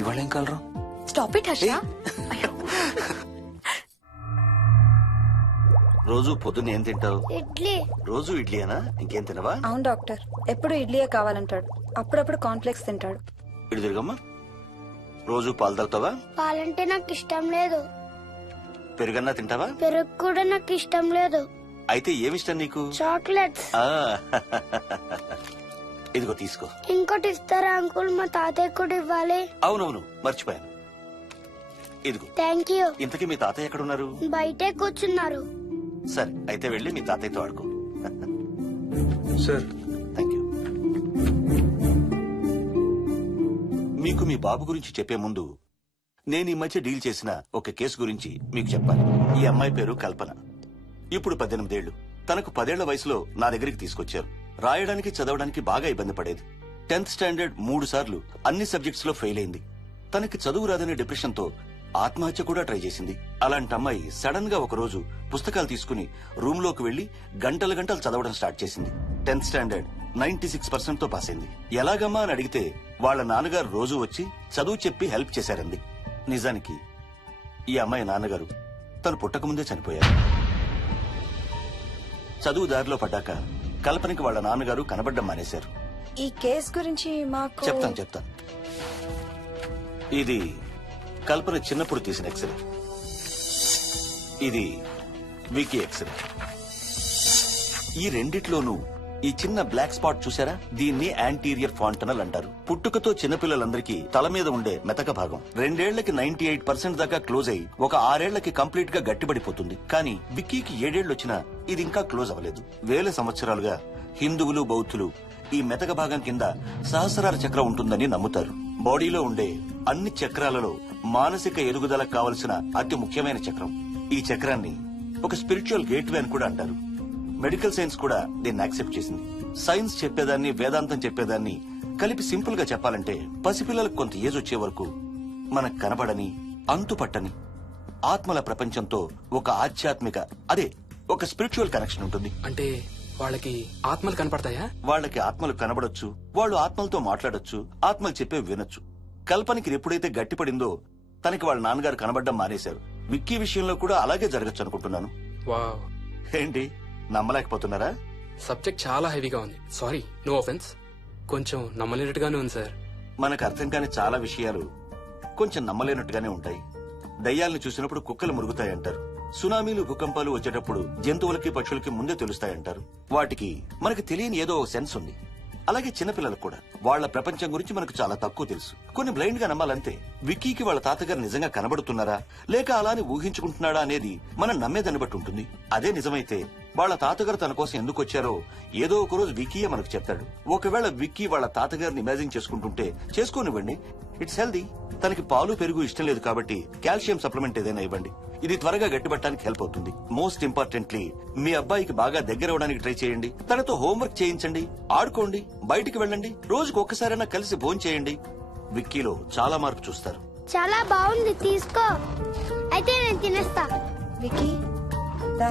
ఇవాళ ఏం కలరు? Stop it Harsha. అయ్యో. రోజు పొద్దున్న ఏం తింటావు? ఇడ్లీ. రోజు ఇడ్లీనా? ఇంకేం తినవా? అవును డాక్టర్, ఎప్పుడు ఇడ్లీయే కావాలంటాడు. అప్పుడప్పుడు కాన్ఫ్లెక్స్ తింటాడు. ఇటు తిరగమ్మా. రోజు పాలు తాగుతావా? పాలంటే నాకు ఇష్టం లేదు. పెరుగన్నా తింటావా? పెరుగు కూడా నాకు ఇష్టం లేదు. అయితే ఏమిష్టం నీకు? చాక్లెట్స్. ఆ, ఇదిగో తీసుకో. ఇంకోటి ఇస్తారా అంకుల్? మా తాతయ్య కూడా ఇవ్వాలి. అవునవును మర్చిపోయాను. ఇదిగో. Thank you. ఇంతకీ మీ తాతయ్య ఎక్కడున్నారు? బయటే కూర్చున్నారు. సరే అయితే వెళ్ళి మీ తాతయ్యతో ఆడుకో. Sir thank you. మీకు మీ బాబు గురించి చెప్పే ముందు నేను ఈ మధ్య డీల్ చేసిన ఒక కేసు గురించి మీకు చెప్పాలి. ఈ అమ్మాయి పేరు కల్పన. ఇప్పుడు 18 ఏళ్లు. తనకు 10 ఏళ్ల వయసులో నా దగ్గరికి తీసుకొచ్చారు. రాయడానికి చదవడానికి బాగా ఇబ్బంది పడేది. 10th స్టాండర్డ్ 3 సార్లు అన్ని సబ్జెక్ట్స్ లో ఫెయిల్ అయింది. తనకి చదువు రాదనే డిప్రెషన్ తో ఆత్మహత్య కూడా ట్రై చేసింది. అలాంటి అమ్మాయి సడన్ గా ఒక రోజు పుస్తకాలు తీసుకుని రూమ్ లోకి వెళ్లి గంటలు గంటలు చదవడం స్టార్ట్ చేసింది. 10th స్టాండర్డ్ 96% తో పాస్ అయింది. ఎలాగమ్మా అని అడిగితే వాళ్ళ నాన్నగారు రోజు వచ్చి చదువు చెప్పి హెల్ప్ చేశారంది. నిజానికి ఈ అమ్మాయి నాన్నగారు తను పుట్టకముందే చనిపోయారు. చదువు దారిలో పడ్డాక కల్పనకి వాళ్ళ నాన్నగారు కనబడ్డం మానేశారు. ఈ కేస్ గురించి మాకు చెప్తాను. ఇది కల్పన చిన్నప్పుడు తీసిన ఎక్స్రే. ఇది వికీ ఎక్స్రే. ఈ రెండిట్లోనూ ఈ చిన్న బ్లాక్ స్పాట్ చూసారా? దీన్ని యాంటీరియర్ ఫాంటనల్ అంటారు. పుట్టుకతో చిన్నపిల్లలందరికీ తల మీద ఉండే మెతక భాగం 2 ఏళ్లకి 98% దాకా క్లోజ్ అయి ఒక 6 ఏళ్లకి కంప్లీట్ గా గట్టిపడిపోతుంది. కానీ విక్కీకి 7 ఏళ్లు వచ్చినా ఇది ఇంకా క్లోజ్ అవ్వలేదు. వేల సంవత్సరాలుగా హిందువులు బౌద్ధులు ఈ మెతక భాగం కింద సహస్రార చక్రం ఉంటుందని నమ్ముతారు. బాడీలో ఉండే అన్ని చక్రాలలో మానసిక ఎదుగుదలకు కావలసిన అతి ముఖ్యమైన చక్రం. ఈ చక్రాన్ని ఒక స్పిరిచువల్ గేట్వే అని కూడా అంటారు. మెడికల్ సైన్స్ కూడా దీన్ని యాక్సెప్ట్ చేసింది. సైన్స్ చెప్పేదాన్ని వేదాంతం చెప్పేదాన్ని కలిపి సింపుల్ గా చెప్పాలంటే పసిపిల్లలకు కొంత ఏజ్ వచ్చే వరకు మనకు కనబడని అంతుపట్టని ఆత్మల ప్రపంచంతో ఒక ఆధ్యాత్మిక ఒక స్పిరిచువల్ కనెక్షన్ ఉంటుంది. అంటే వాళ్ళకి ఆత్మలు కనపడతాయా? వాళ్ళకి ఆత్మలు కనబడొచ్చు, వాళ్ళు ఆత్మలతో మాట్లాడొచ్చు, ఆత్మలు చెప్పే వినొచ్చు. కల్పనకి ఎప్పుడైతే గట్టిపడిందో తనకి వాళ్ళ నాన్నగారు కనబడ్డం మానేశారు. విక్కీ విషయంలో కూడా అలాగే జరగచ్చు అనుకుంటున్నాను. వావ్, ఏంటి నమ్మలేకపోతున్నారా? సబ్జెక్ట్ చాలా హెవీగా ఉంది. Sorry, no offence. కొంచెం నమ్మలేనట్టుగానే ఉంది సార్. మనకు అర్థం కాని చాలా విషయాలు కొంచెం నమ్మలేనట్టుగానే ఉంటాయి. దయ్యాలను చూసినప్పుడు కుక్కలు మురుగుతాయంటారు. సునామీలు భూకంపాలు వచ్చేటప్పుడు జంతువులకి పక్షులకి ముందే తెలుస్తాయంటారు. వాటికి మనకి తెలియని ఏదో సెన్స్ ఉంది. అలాగే చిన్నపిల్లలకు కూడా వాళ్ల ప్రపంచం గురించి మనకు చాలా తక్కువ తెలుసు. కొన్ని బ్లైండ్ గా నమ్మాలంతే. విక్కీకి వాళ్ళ తాతగారు నిజంగా కనబడుతున్నారా లేక అలానే ఊహించుకుంటున్నాడా అనేది మనం నమ్మేదాన్ని బట్టి ఉంటుంది. అదే నిజమైతే వాళ్ళ తాతగారు తన కోసం ఎందుకు వచ్చారో ఏదో ఒక రోజు విక్కీయే మనకు చెప్తాడు. ఒకవేళ విక్కీ వాళ్ళ తాతగారిని ఇమాజిన్ చేసుకుంటుంటే చేసుకోనివ్వండి, ఇట్స్ హెల్దీ. తనకి పాలు పెరుగు ఇష్టం లేదు కాబట్టి కాల్షియం సప్లిమెంట్ ఏదైనా ఇవ్వండి. ఇది త్వరగా గట్టిపట్టడానికి హెల్ప్ అవుతుంది. మోస్ట్ ఇంపార్టెంట్లీ మీ అబ్బాయికి బాగా దగ్గర అవడానికి ట్రై చేయండి. తనతో హోంవర్క్ చేయించండి, ఆడుకోండి, బయటికి వెళ్ళండి, రోజుకు ఒక్కసారైనా కలిసి భోజనం చేయండి. విక్కీలో చాలా మార్పు చూస్తారు. చాలా బాగుంది, తీసుకో. అయితే నేను తినేస్తా. విక్కీ దా.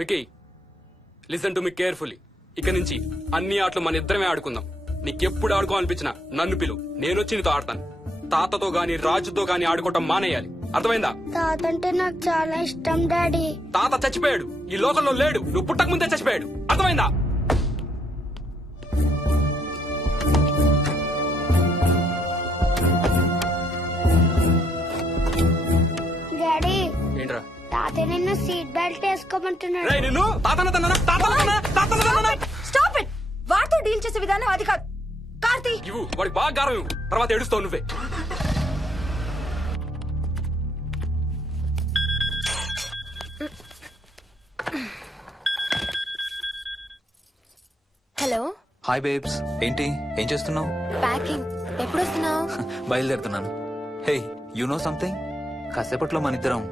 Vicky, listen to me carefully. ఇక నుంచి అన్ని ఆటలు మన ఇద్దరమే ఆడుకుందాం. నీకెప్పుడు ఆడుకోవాలనిపించినా నన్ను పిలు, నేనొచ్చి నీతో ఆడతాను. తాతతో గాని రాజుతో గాని ఆడుకోవటం మానేయాలి, అర్థమైందా? తాత అంటే నాకు చాలా ఇష్టం డాడీ. తాత చచ్చిపోయాడు, ఈ లోకంలో లేడు. నువ్వు పుట్టక ముందే చచ్చిపోయాడు, అర్థమైందా? డాడీ ఏంట్రా? తాత నిన్ను సీట్ బెల్ట్ వేసుకోమంటున్నాడు. రేయ్, నిన్ను స్టాప్ ఇట్. వాడితో డీల్ చేసే విధానం అది కాదు. కార్తీ, ఇవ్వు, వాడికి బాగా గారం ఇవ్వు, తర్వాత ఏడుస్తావు నువ్వే. Hello, hi babes. ఏంటి, ఏం చేస్తున్నావు? ప్యాకింగ్. ఎప్పుడు వస్తున్నావు? బయలుదేరుతున్నాను. Hey, you know something? కాసేపట్లో మన ఇద్దరం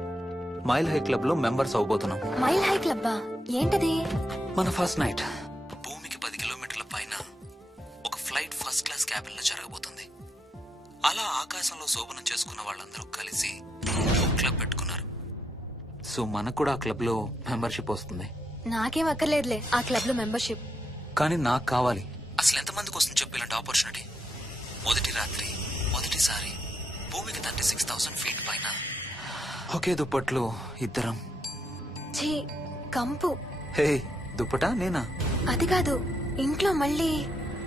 మైల్ హై క్లబ్ లో మెంబర్స్ అవబోతున్నాం. మైల్ హై క్లబ్బా? ఏంటది? మన ఫస్ట్ నైట్ భూమికి 10 కిలోమీటర్ల పైన ఒక ఫ్లైట్ ఫస్ట్ క్లాస్ క్యాబిన్ లో జరగబోతుంది. అలా ఆకాశంలో శోభనం చేసుకున్న వాళ్ళందరూ కలిసి ఒక క్లబ్ పెట్టుకున్నారు. సో మనకు కూడా ఆ క్లబ్ లో మెంబర్షిప్ వస్తుంది. నాకేం అక్కర్లేదులే ఆ క్లబ్ లో మెంబర్షిప్. కానీ నాకు కావాలి. అసలు ఎంతమందికి వస్తుంది చెప్పు ఇలాంటి ఆపర్చునిటీ? మొదటి రాత్రి, మొదటిసారి భూమికి 36,000 ఫీట్ పైన ఒకే దుప్పట్లో ఇద్దరం. ఛీ, కంపు. హే, దుప్పటా నేనా? అది కాదు, ఇంట్లో మళ్ళీ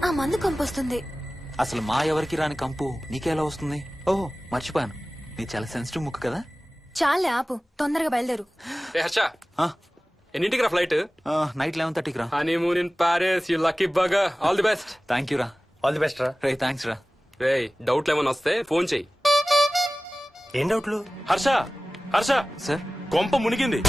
ఆ మందు కంపు వస్తుంది. అసలు మా ఎవరికి రాని కంపు నీకెలా వస్తుంది? ఓహో, మర్చిపోయాను, నీ చాలా సెన్సిటివ్ ముక్కు కదా. చాలే ఆపు, తొందరగా బయలుదేరు. ఏ హర్ష, ఆ, ఎన్నింటికి రా ఫ్లైట్? నైట్ 11:30కి రా. Honeymoon in Paris, you lucky bugger. All the best. Thank you రా. ఆల్ ది బెస్ట్ రా. రే, థ్యాంక్స్ రా. రేయ్, డౌట్లు ఏమైనా వస్తే ఫోన్ చెయ్యి. ఏం డౌట్లు? హర్ష, హర్ష, సార్, కొంప మునిగింది.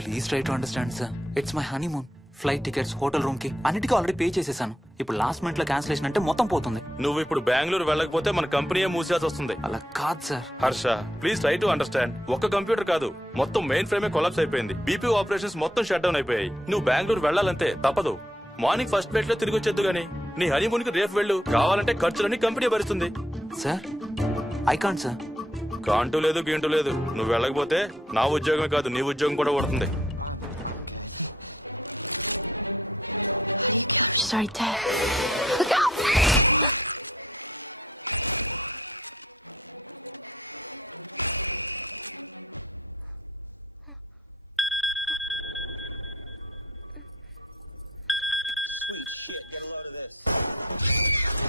Please try to understand sir. It's my honeymoon. Flight tickets, hotel room కి అన్నిటికీ ఆల్రెడీ పే చేసేసాను. ఇప్పుడు లాస్ట్ మినిట్ లో క్యాన్సిలేషన్ అంటే మొత్తం పోతుంది. నువ్వు ఇప్పుడు బెంగళూరు వెళ్ళకపోతే మన కంపెనీయే మూసేయాల్సి వస్తుంది. అలా కాదు sir. Harsha, please try to understand. ఒక్క కంప్యూటర్ కాదు, మొత్తం మెయిన్ ఫ్రేమే కొలాప్స్ అయిపోయింది. బీపీ ఆపరేషన్స్ మొత్తం షట్ డౌన్ అయిపోయాయి. నువ్వు బెంగళూరు వెళ్ళాలంటే తప్పదు. మార్నింగ్ ఫస్ట్ ఫ్లైట్ లో తిరిగి వచ్చేద్దు గానీ నీ హనీమూన్ కి రేపు వెళ్ళు. కావాలంటే ఖర్చులన్నీ కంపెనీ భరిస్తుంది. Sir, I can't sir. కాంటూ లేదు, గీంటూ లేదు. నువ్వు వెళ్ళకపోతే నా ఉద్యోగమే కాదు, నీ ఉద్యోగం కూడా పడుతుంది. Sorry, Dad.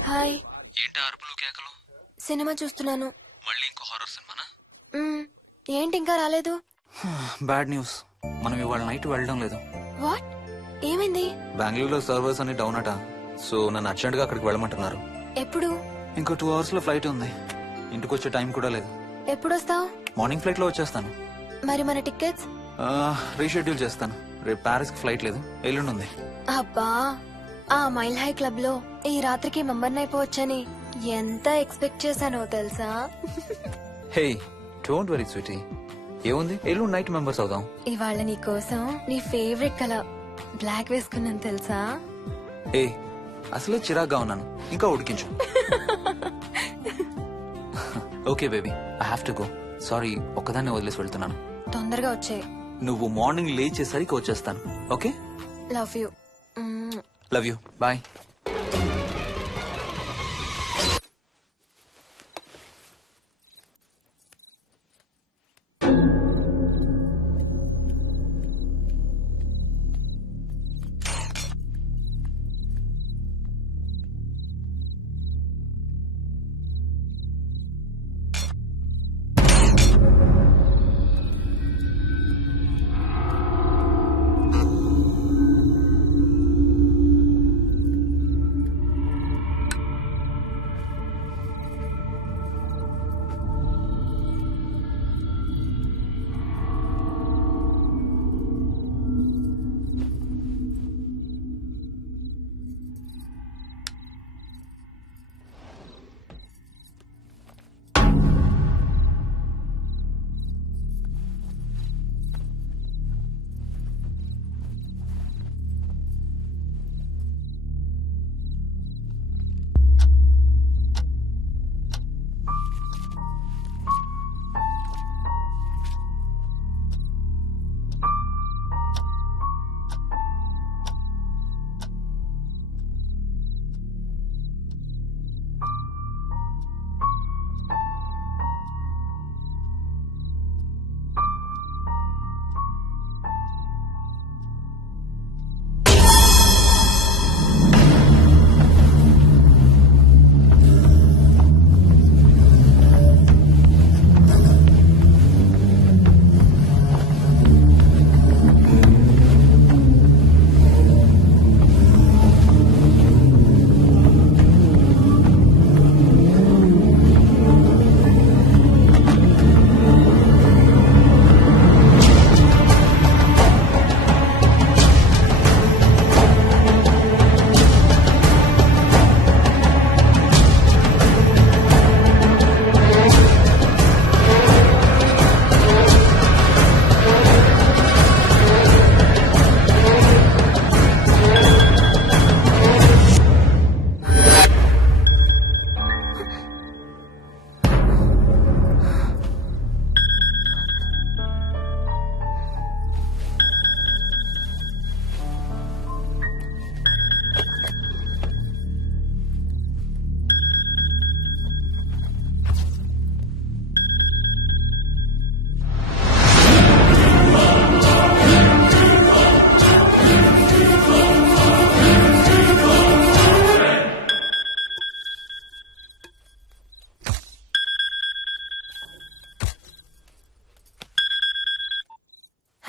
హాయ్. ఏంటి అరుపులు కేకలు? సినిమా చూస్తున్నాను. మళ్ళీ ఇంకో హారర్ సినిమానా? ఏంటి ఇంకా రాలేదు? బ్యాడ్ న్యూస్, మనం ఇవాళ నైట్ వెళ్ళడం లేదు. వాట్? ఏమైంది? బెంగళూరులో సర్వర్స్ అన్ని డౌన్ అట. సో నన్ను అర్జెంట్ గా అక్కడికి వెళ్ళమంటున్నారు. ఎప్పుడు? ఇంకో 2 hours లో ఫ్లైట్ ఉంది. ఇంటికి వచ్చే టైం కూడా లేదు. ఎప్పుడు వస్తావు? మార్నింగ్ ఫ్లైట్ లో వచ్చేస్తాను. మరి మన టికెట్స్? రీషెడ్యూల్ చేస్తాను. రేపు ప్యారిస్ కి ఫ్లైట్ లేదు, ఎల్లుండి ఉంది. అబ్బా, ఆ మైల్ హై క్లబ్ లో ఈ రాత్రికి మెంబర్ అయిపోవచ్చని ఎంత ఎక్స్పెక్ట్ చేశానో తెలుసా? హే డోంట్ వరీ స్వీటీ, ఏముంది ఎల్లుండి నైట్ మెంబర్స్ అవుదాం. ఇవాళ నీ కోసం నీ ఫేవరెట్ కలర్ బ్లాక్ వేసుకున్నాను తెలుసా? ఏ అసలే చిరాగ్గా ఉన్నాను, ఇంకా ఉడికించు. Okay baby, I have to go. Sorry, ఒక్కదాన్ని వదిలేసి వెళ్తున్నాను. తొందరగా వచ్చే. నువ్వు మార్నింగ్ లేచేసరికి వచ్చేస్తాను. Okay, love you. Love you, bye.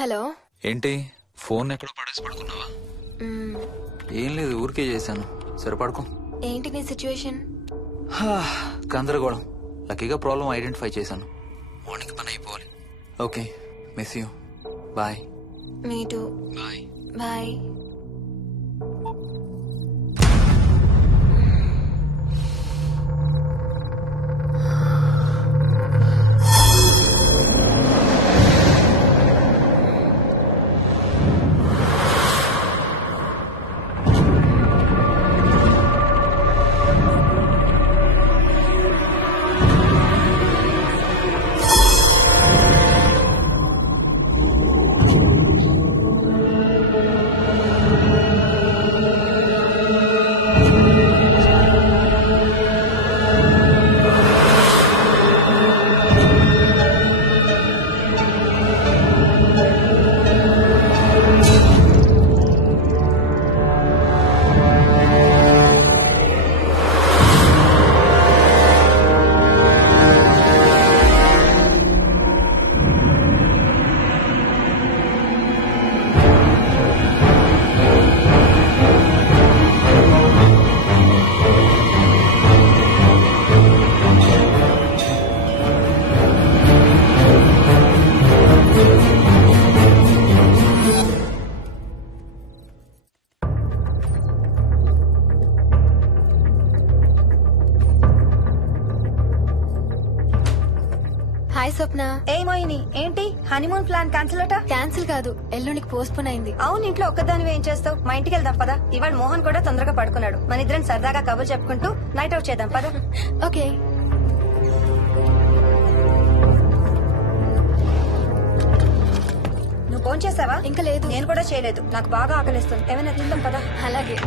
Hello. ఏంటి ఫోన్ ఎక్కడో పడేసి పడుకున్నావా? ఏం లేదు, ఊరికే చేశాను. సరే పడుకో. ఏంటి నీ సిచ్యువేషన్? గందరగోళం. లక్కీగా ప్రాబ్లం ఐడెంటిఫై చేశాను. మార్నింగ్ పని అయిపోవాలి. Okay, miss you. Bye. Me too. Bye. Bye. Ratna. ఏ మోహిని, ఏంటి హనీమూన్ ప్లాన్ క్యాన్సిల్ అట? క్యాన్సిల్ కాదు, ఎల్లుండికి పోస్ట్ పోన్ అయింది. అవును, ఇంట్లో ఒక్కదానివి ఏం చేస్తావు? మా ఇంటికి వెళ్దాం పదా. ఇవాళ మోహన్ కూడా తొందరగా పడుకున్నాడు. మన ఇద్దరం సరదాగా కబుర్లు చెప్పుకుంటూ నైట్ అవుట్ చేద్దాం పదా. ఓకే. నువ్వు ఫోన్ చేసావా? ఇంకా లేదు. నేను కూడా చేయలేదు. నాకు బాగా ఆకలిస్తుంది. ఏమైనా తిందాం పదా. అలాగే.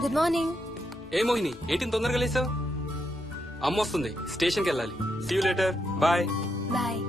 Good morning. ఏ మోహిని, ఏంటి తొందరగా లేసావు? అమ్మ వస్తుంది, స్టేషన్కి వెళ్ళాలి. See you later. Bye. Bye.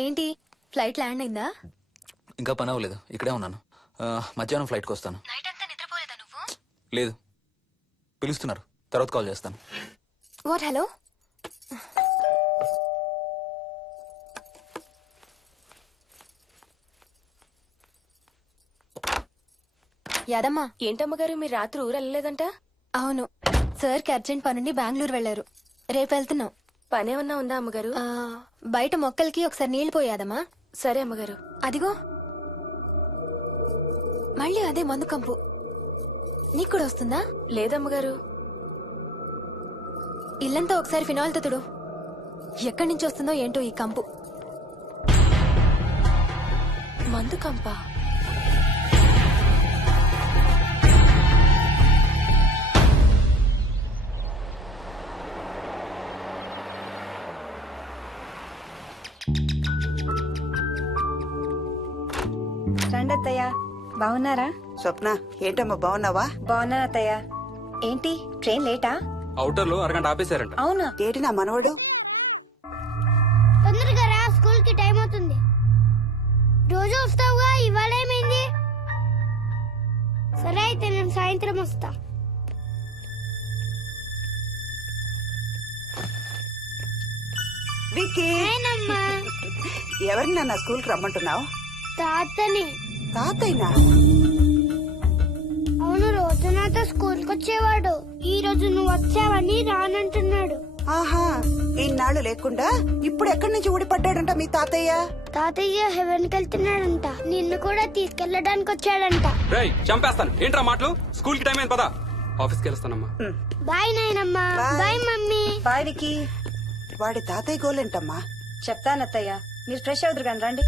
ఏంటి, ఫ్లైట్ ల్యాండ్ అయిందా? ఇంకా పని అవ్వలేదు, ఇక్కడే ఉన్నాను. మధ్యాహ్నం ఫ్లైట్కి వస్తాను. నైట్ అంతా నిద్రపోలేదా నువ్వు? లేదు, పిలుస్తున్నారు, తర్వాత కాల్ చేస్తాను. వాట్? హలో. యాదమ్మా. ఏంటమ్మగారు, మీరు రాత్రి ఊరు వెళ్ళలేదంట? అవును, సార్కి అర్జెంట్ పనుండి బెంగళూరు వెళ్లారు. రేపు వెళ్తున్నాం. పనేమన్నా ఉందా అమ్మగారు? బయట మొక్కలకి ఒకసారి నీళ్లు పోయాదమ్మా. సరే అమ్మగారు. అదిగో మళ్ళీ అదే మందు కంపు. నీకు కూడా వస్తుందా? లేదమ్మగారు. ఇల్లంతా ఒకసారి ఫినాయిల్తో తుడు. ఎక్కడి నుంచి వస్తుందో ఏంటో ఈ కంపు. మందు కంపా? రండి అత్తయ్య. బాగున్నారా? స్వప్న, ఏంటమ్మా బాగున్నావా? బాగున్నాను అత్తయ్య. ఏంటి ట్రైన్ లేటా? అవుటర్ లో అరగంట ఆపేశారంట. అవునా? ఏంటి నా మనవడు? తొందరగా రా, స్కూల్ కి టైం అవుతుంది. రోజు వస్తావుగా, ఇవాళ ఏమైంది? సరే అయితే నేను సాయంత్రం వస్తా. విక్కీ, నేనమ్మా. ఎవరిని నన్ను స్కూల్ కి రమ్మంటున్నావు? తాతని. తాతయ్యనా? అవును, రోజు నాతో స్కూల్ కి వచ్చేవాడు. ఈ రోజు నువ్వు వచ్చావని రానంటున్నాడు. ఆహా, ఇన్నాళ్ళు లేకుండా ఇప్పుడు ఎక్కడి నుంచి ఊడిపడ్డాడంట మీ తాతయ్య? తాతయ్య హెవెన్ కి వెళ్తున్నాడంట. నిన్ను కూడా తీసుకెళ్లడానికి వచ్చాడంట. రేయ్, చంపేస్తాను. ఏంట్రా మాటలు? స్కూల్ కి టైం అయింది, పదా. ఆఫీస్కి వెళ్తానమ్మా. బాయ్ నాయనమ్మా. Bye mummy. బాయ్ వికీ. వాడి తాతయ్య గోలేంటమ్మా? చెప్తానత్తయ్య, మీరు ఫ్రెష్ అవుతురు కానీ రండి.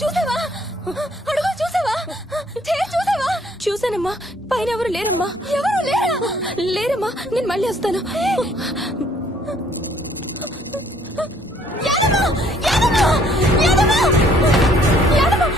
చూసావా అడుగు చూసావా చూసావా? చూసానమ్మా, పైన ఎవరు లేరమ్మా. ఎవరు లేరా? లేరమ్మా, నేను మళ్ళీ వస్తాను. యాదమ్మ! యాదమ్మ! యాదమ్మ! యాదమ్మ!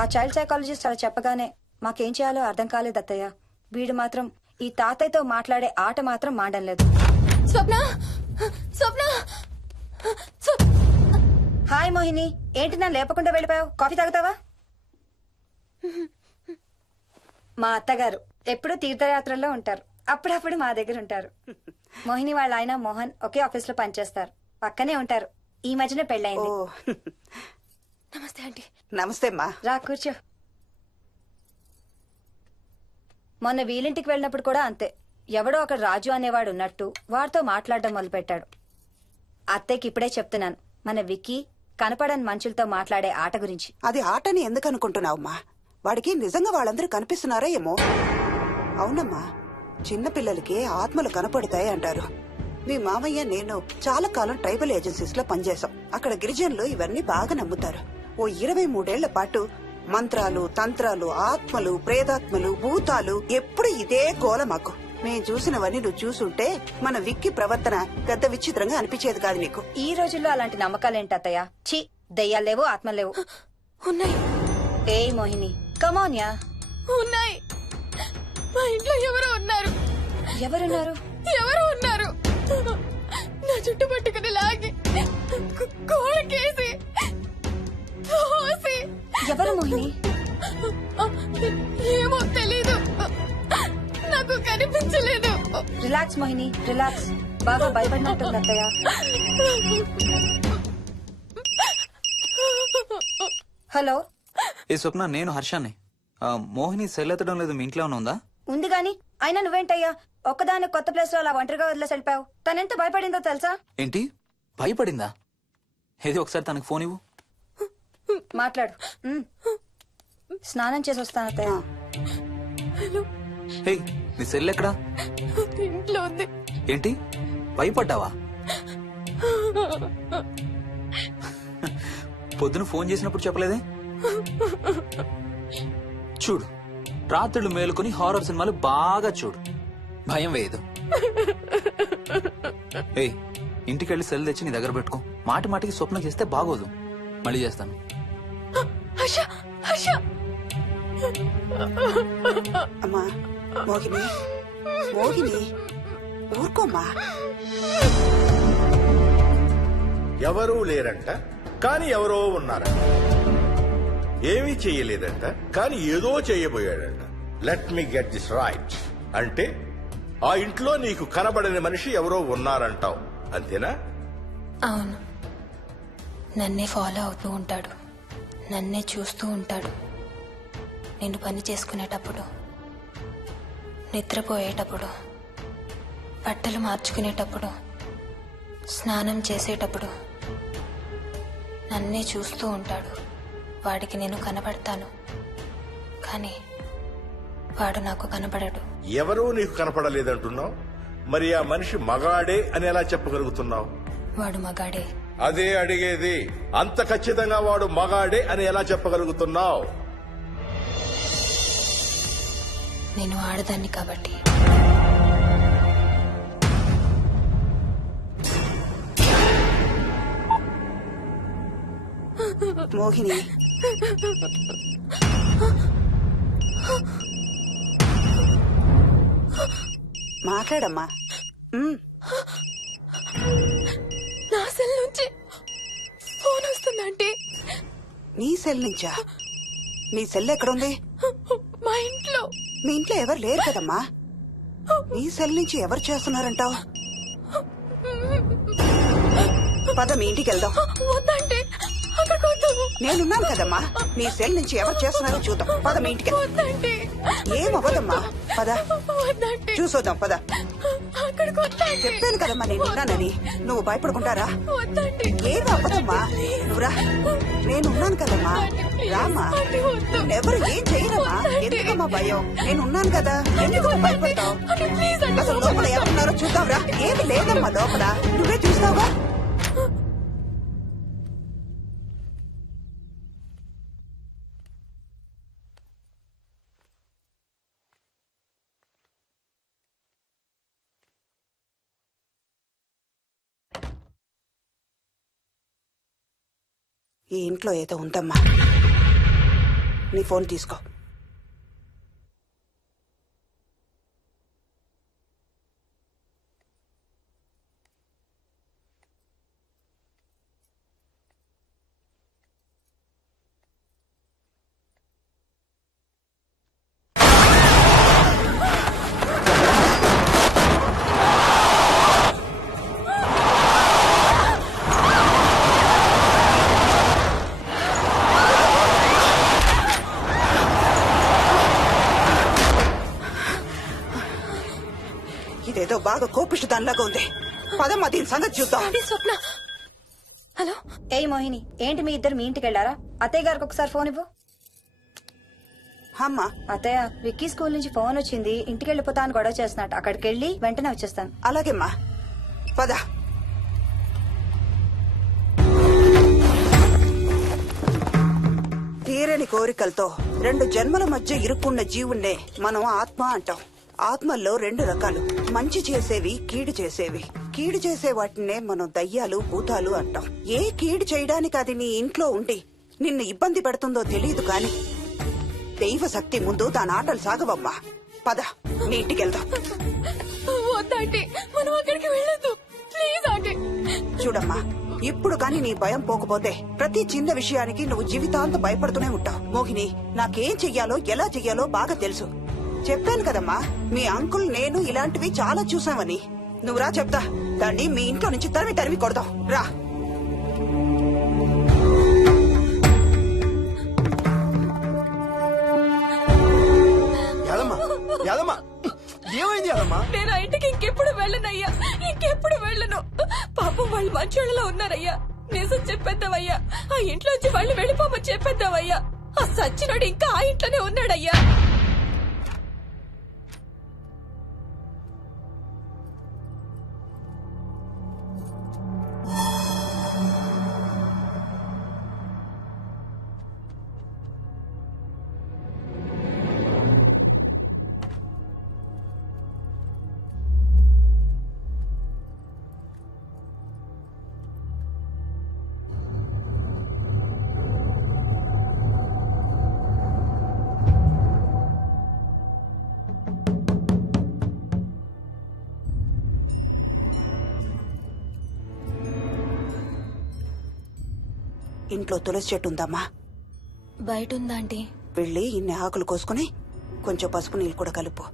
ఆ చైల్డ్ సైకాలజిస్ట్ అలా చెప్పగానే మాకేం చేయాలో అర్థం కాలేదు అత్తయ్య. వీడు మాత్రం ఈ తాతయ్యతో మాట్లాడే ఆట మాత్రం మాడం లేదు. స్వప్న స్వప్న హాయ్ మోహిని, ఏంటి నన్ను లేపకుండా వెళ్ళిపోయావు? కాఫీ తాగుతావా? మా అత్తగారు ఎప్పుడు తీర్థయాత్రల్లో ఉంటారు, అప్పుడప్పుడు మా దగ్గర ఉంటారు. మోహిని వాళ్ళ ఆయన మోహన్ ఒకే ఆఫీస్ లో పనిచేస్తారు, పక్కనే ఉంటారు. ఈ మధ్యన పెళ్ళైంది. నమస్తే ఆంటీ. నమస్తే అమ్మా. రా కూర్చో. మొన్న వీలింటికి వెళ్ళినప్పుడు కూడా అంతే. ఎవడో ఒక రాజు అనేవాడు ఉన్నట్టు వాడితో మాట్లాడడం మొదలుపెట్టాడు. అత్తయ్యకి ఇప్పుడే చెప్తున్నాను, మన విక్కీ కనపడని మనుషులతో మాట్లాడే ఆట గురించి. అది ఆటని ఎందుకు అనుకుంటున్నావమ్మా? వాడికి నిజంగా వాళ్ళందరూ కనిపిస్తున్నారా ఏమో. అవునమ్మా, చిన్నపిల్లలకి ఆత్మలు కనపడతాయి అంటారు. మీ మామయ్య నేను చాలా కాలం ట్రైబల్ ఏజెన్సీస్ లో పనిచేశాం. అక్కడ గిరిజనులు ఇవన్నీ బాగా నమ్ముతారు. ఓ 23 పాటు మంత్రాలు, తంత్రాలు, ఆత్మలు, ప్రేతాత్మలు, భూతాలు, ఎప్పుడు ఇదే గోల మాకు. మేం చూసినవన్నీ నువ్వు చూసుంటే మన విక్కి ప్రవర్తన పెద్ద విచిత్రంగా అనిపించేది కాదు నీకు. ఈ రోజుల్లో అలాంటి నమ్మకాలేంటి అత్తయ్య? ఛీ, దెయ్యాలేవు, ఆత్మలేవు. ఉన్నాయి. ఏయ్ మోహిని, కమోన్యా. ఉన్నాయి. మా ఇంట్లో ఎవరో ఉన్నారు. ఎవరున్నారు? ఎవరు ఉన్నారు? నా చుట్టు పట్టుకుని లాగి కోళ్ళకేసి తోసి. ఎవరు మోహిని? ఏమో తెలీదు, నాకు కనిపించలేదు. Relax Mohini, relax. బాగా భయపడినట్టుంది అత్తయ్య. హలో. ఏ స్వప్న, నేను హర్షాన్ని. మోహిని సెల్ ఎత్తడం లేదు, మీ ఇంట్లో ఉందా? ఉంది గాని అయినా నువ్వేంటయ్యా ఒక్కదాని కొత్త ప్లేస్ లో అలా ఒంటరిగా వదిలేసి వెళ్ళిపోయావు? తనెంత భయపడిందో తెలుసా? ఏంటి, భయపడిందా? ఏది ఒకసారి తనకు ఫోన్ ఇవ్వు. మాట్లాడు. స్నానం చేసి వస్తాను అత్తయ్య. హే, నీ సెల్ ఎక్కడా? ఇంట్లో ఉంది. ఏంటి, భయపడ్డావా? పొద్దున ఫోన్ చేసినప్పుడు చెప్పలేదే? చూడు, రాత్రులు మేలుకొని హారర్ సినిమాలు బాగా చూడు, భయం వేయదు. ఏ, ఇంటికెళ్ళి సెల్ తెచ్చి నీ దగ్గర పెట్టుకో. మాటి మాటికి స్వప్నం చేస్తే బాగోదు. మళ్ళీ చేస్తాను. అమ్మా మోహిని, మోహిని ఊరుకోమ్మా. ఎవరూ లేరంట, కానీ ఎవరో ఉన్నారంట. ఏమీ చెయ్యలేదంట, కానీ ఏదో చెయ్యబోయాడంట. Let me get this right. అంటే ఆ ఇంట్లో నీకు కనబడని మనిషి ఎవరో ఉన్నారంటావు, అంతేనా? అవును. నన్నే ఫాలో అవుతూ ఉంటాడు, నన్నే చూస్తూ ఉంటాడు. నేను పని చేసుకునేటప్పుడు, నిద్రపోయేటప్పుడు, బట్టలు మార్చుకునేటప్పుడు, స్నానం చేసేటప్పుడు నన్నే చూస్తూ ఉంటాడు. వాడికి నేను కనపడతాను, కానీ వాడు నాకు కనపడడు. ఎవరూ నీకు కనపడలేదంటున్నావు, మరి ఆ మనిషి మగాడే అని ఎలా చెప్పగలుగుతున్నావు? వాడు మగాడే. అదే అడిగేది, అంత ఖచ్చితంగా వాడు మగాడే అని ఎలా చెప్పగలుగుతున్నావు? నేను ఆడదాన్ని కాబట్టి. మోహిని మాట్లాడమ్మా. నా సెల్ నుంచి ఫోన్ వస్తుందంటే. నీ సెల్ నుంచా? నీ సెల్ ఎక్కడుంది? మా ఇంట్లో. మీ ఇంట్లో ఎవరు లేరు కదమ్మా. నీ సెల్ నుంచి ఎవరు చేస్తున్నారంటావు? పద మీ ఇంటికి వెళ్దాం. వద్దంటే అక్కడికి వద్దు. నేనున్నాను కదమ్మా. నీ సెల్ నుంచి ఎవరు చేస్తున్నారో చూద్దాం. పద మీ ఇంటికి. వద్దంటే ఏమవ్వదమ్మా. పద వద్దంటే చూసొద్దాం. పద. అక్కడికి వద్దంటే. చెప్పాను కదమ్మా నేనున్నానని. నువ్వు భయపడుకుంటారా? వద్దంటే. ఏం అవ్వదమ్మా. నువ్వురా. నేనున్నాను కదమ్మా. రామా. ఎవరు ఏం చేయరమ్మా. ఎందుకమ్మా భయం? నేనున్నాను కదా. ఎందుకు భయపడతావు? అసలు లోపల ఎవరున్నారో చూద్దాంరా. ఏమి లేదమ్మా లోపల. నువ్వే చూస్తావా? ఈ ఇంట్లో ఏదో ఉందమ్మా. నీ ఫోన్ తీసుకో. ఇదేదో బాగా కోపిష్టి దానిలాగా ఉంది. పదమ్మా దీని సంగతి చూద్దాం. స్వప్న. హలో. ఏయ్ మోహిని, ఏంటి మీ ఇద్దరు మీ ఇంటికి వెళ్ళారా? అత్తయ్య గారికి ఒకసారి ఫోన్ ఇవ్వు. అమ్మా. అత్తయ్య, విక్కీ స్కూల్ నుంచి ఫోన్ వచ్చింది. ఇంటికి వెళ్ళిపోతా అని గొడవ చేస్తున్నట్టు. అక్కడికి వెళ్ళి వెంటనే వచ్చేస్తాను. అలాగేమ్మా. పద. తీరని కోరికలతో 2 జన్మల మధ్య ఇరుక్కున్న జీవుణ్ణే మనం ఆత్మ అంటాం. ఆత్మల్లో 2 రకాలు. మంచి చేసేవి, కీడు చేసేవి. కీడు చేసే వాటినే మనం దయ్యాలు, భూతాలు అంటాం. ఏ కీడు చేయడానికి అది నీ ఇంట్లో ఉండి నిన్ను ఇబ్బంది పెడుతుందో తెలియదు కాని దైవ శక్తి ముందు దాని ఆటలు సాగవమ్మా. పద నీ ఇంటికి వెళ్దాం. వద్దంటే మనం అక్కడికి వెళ్ళొద్దు. ప్లీజ్ అంటే. చూడమ్మా, ఇప్పుడు కాని నీ భయం పోకపోతే ప్రతి చిన్న విషయానికి నువ్వు జీవితాంతం భయపడుతూనే ఉంటావు. మోహిని, నాకేం చెయ్యాలో ఎలా చెయ్యాలో బాగా తెలుసు. చెప్పాను కదమ్మా, మీ అంకుల్ నేను ఇలాంటివి చాలా చూసామని. నువ్వు రా చెప్తా. దాన్ని మీ ఇంట్లో నుంచి తరిమి కొడదాం. రా. ఏమైంది యాదమ్మా? నేను ఆ ఇంటికి ఇంకెప్పుడు వెళ్ళనయ్యా. ఇంకెప్పుడు వెళ్ళను. పాపం వాళ్ళు మంచోళ్ళలో ఉన్నారయ్యా. నిజం చెప్పేద్దామయ్యా. ఆ ఇంట్లోంచి వాళ్ళు వెళ్ళిపోమని చెప్పేద్దామయ్యా. ఆ సచ్చినోడు ఇంకా ఆ ఇంట్లోనే ఉన్నాడయ్యా. ఇంట్లో తులసి చెట్టు ఉందమ్మా. బయట ఉందా ఆంటీ? వెళ్ళి ఇన్ని ఆకులు కోసుకుని కొంచెం పసుపు నీళ్ళు కూడా కలుపు.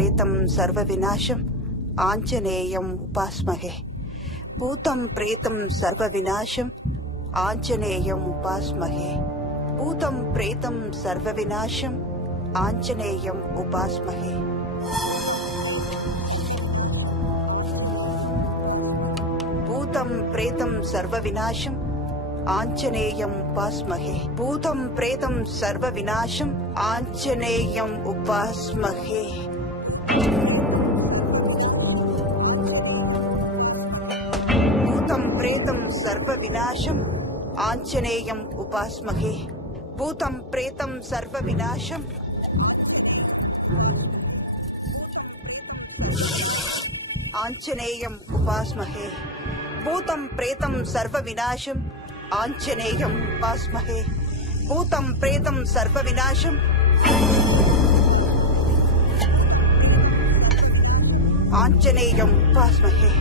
ప్రేతం సర్వ వినాశం ఆంజనేయం ఉపాస్మహే. భూతం ప్రేతం సర్వ వినాశం ఆంజనేయం ఉపాస్మహే. భూతం ప్రేతం సర్వ వినాశం ఆంజనేయం ఉపాస్మహే. భూతం ప్రేతం సర్వ వినాశం ఆంజనేయం ఉపాస్మహే. భూతం ప్రేతం సర్వ వినాశం ఆంజనేయం ఉపాస్మహే. భూతం ప్రేతం సర్వ వినాశం ఆంజనేయం ఉపాస్మహే. భూతం ప్రేతం సర్వ వినాశం ఆంజనేయం ఉపాస్మహే. భూతం ప్రేతం సర్వ వినాశం ఆంజనేయం ఉపాస్మహే. భూతం ప్రేతం సర్వ వినాశం ఆంజనేయం ఉపాస్మహే.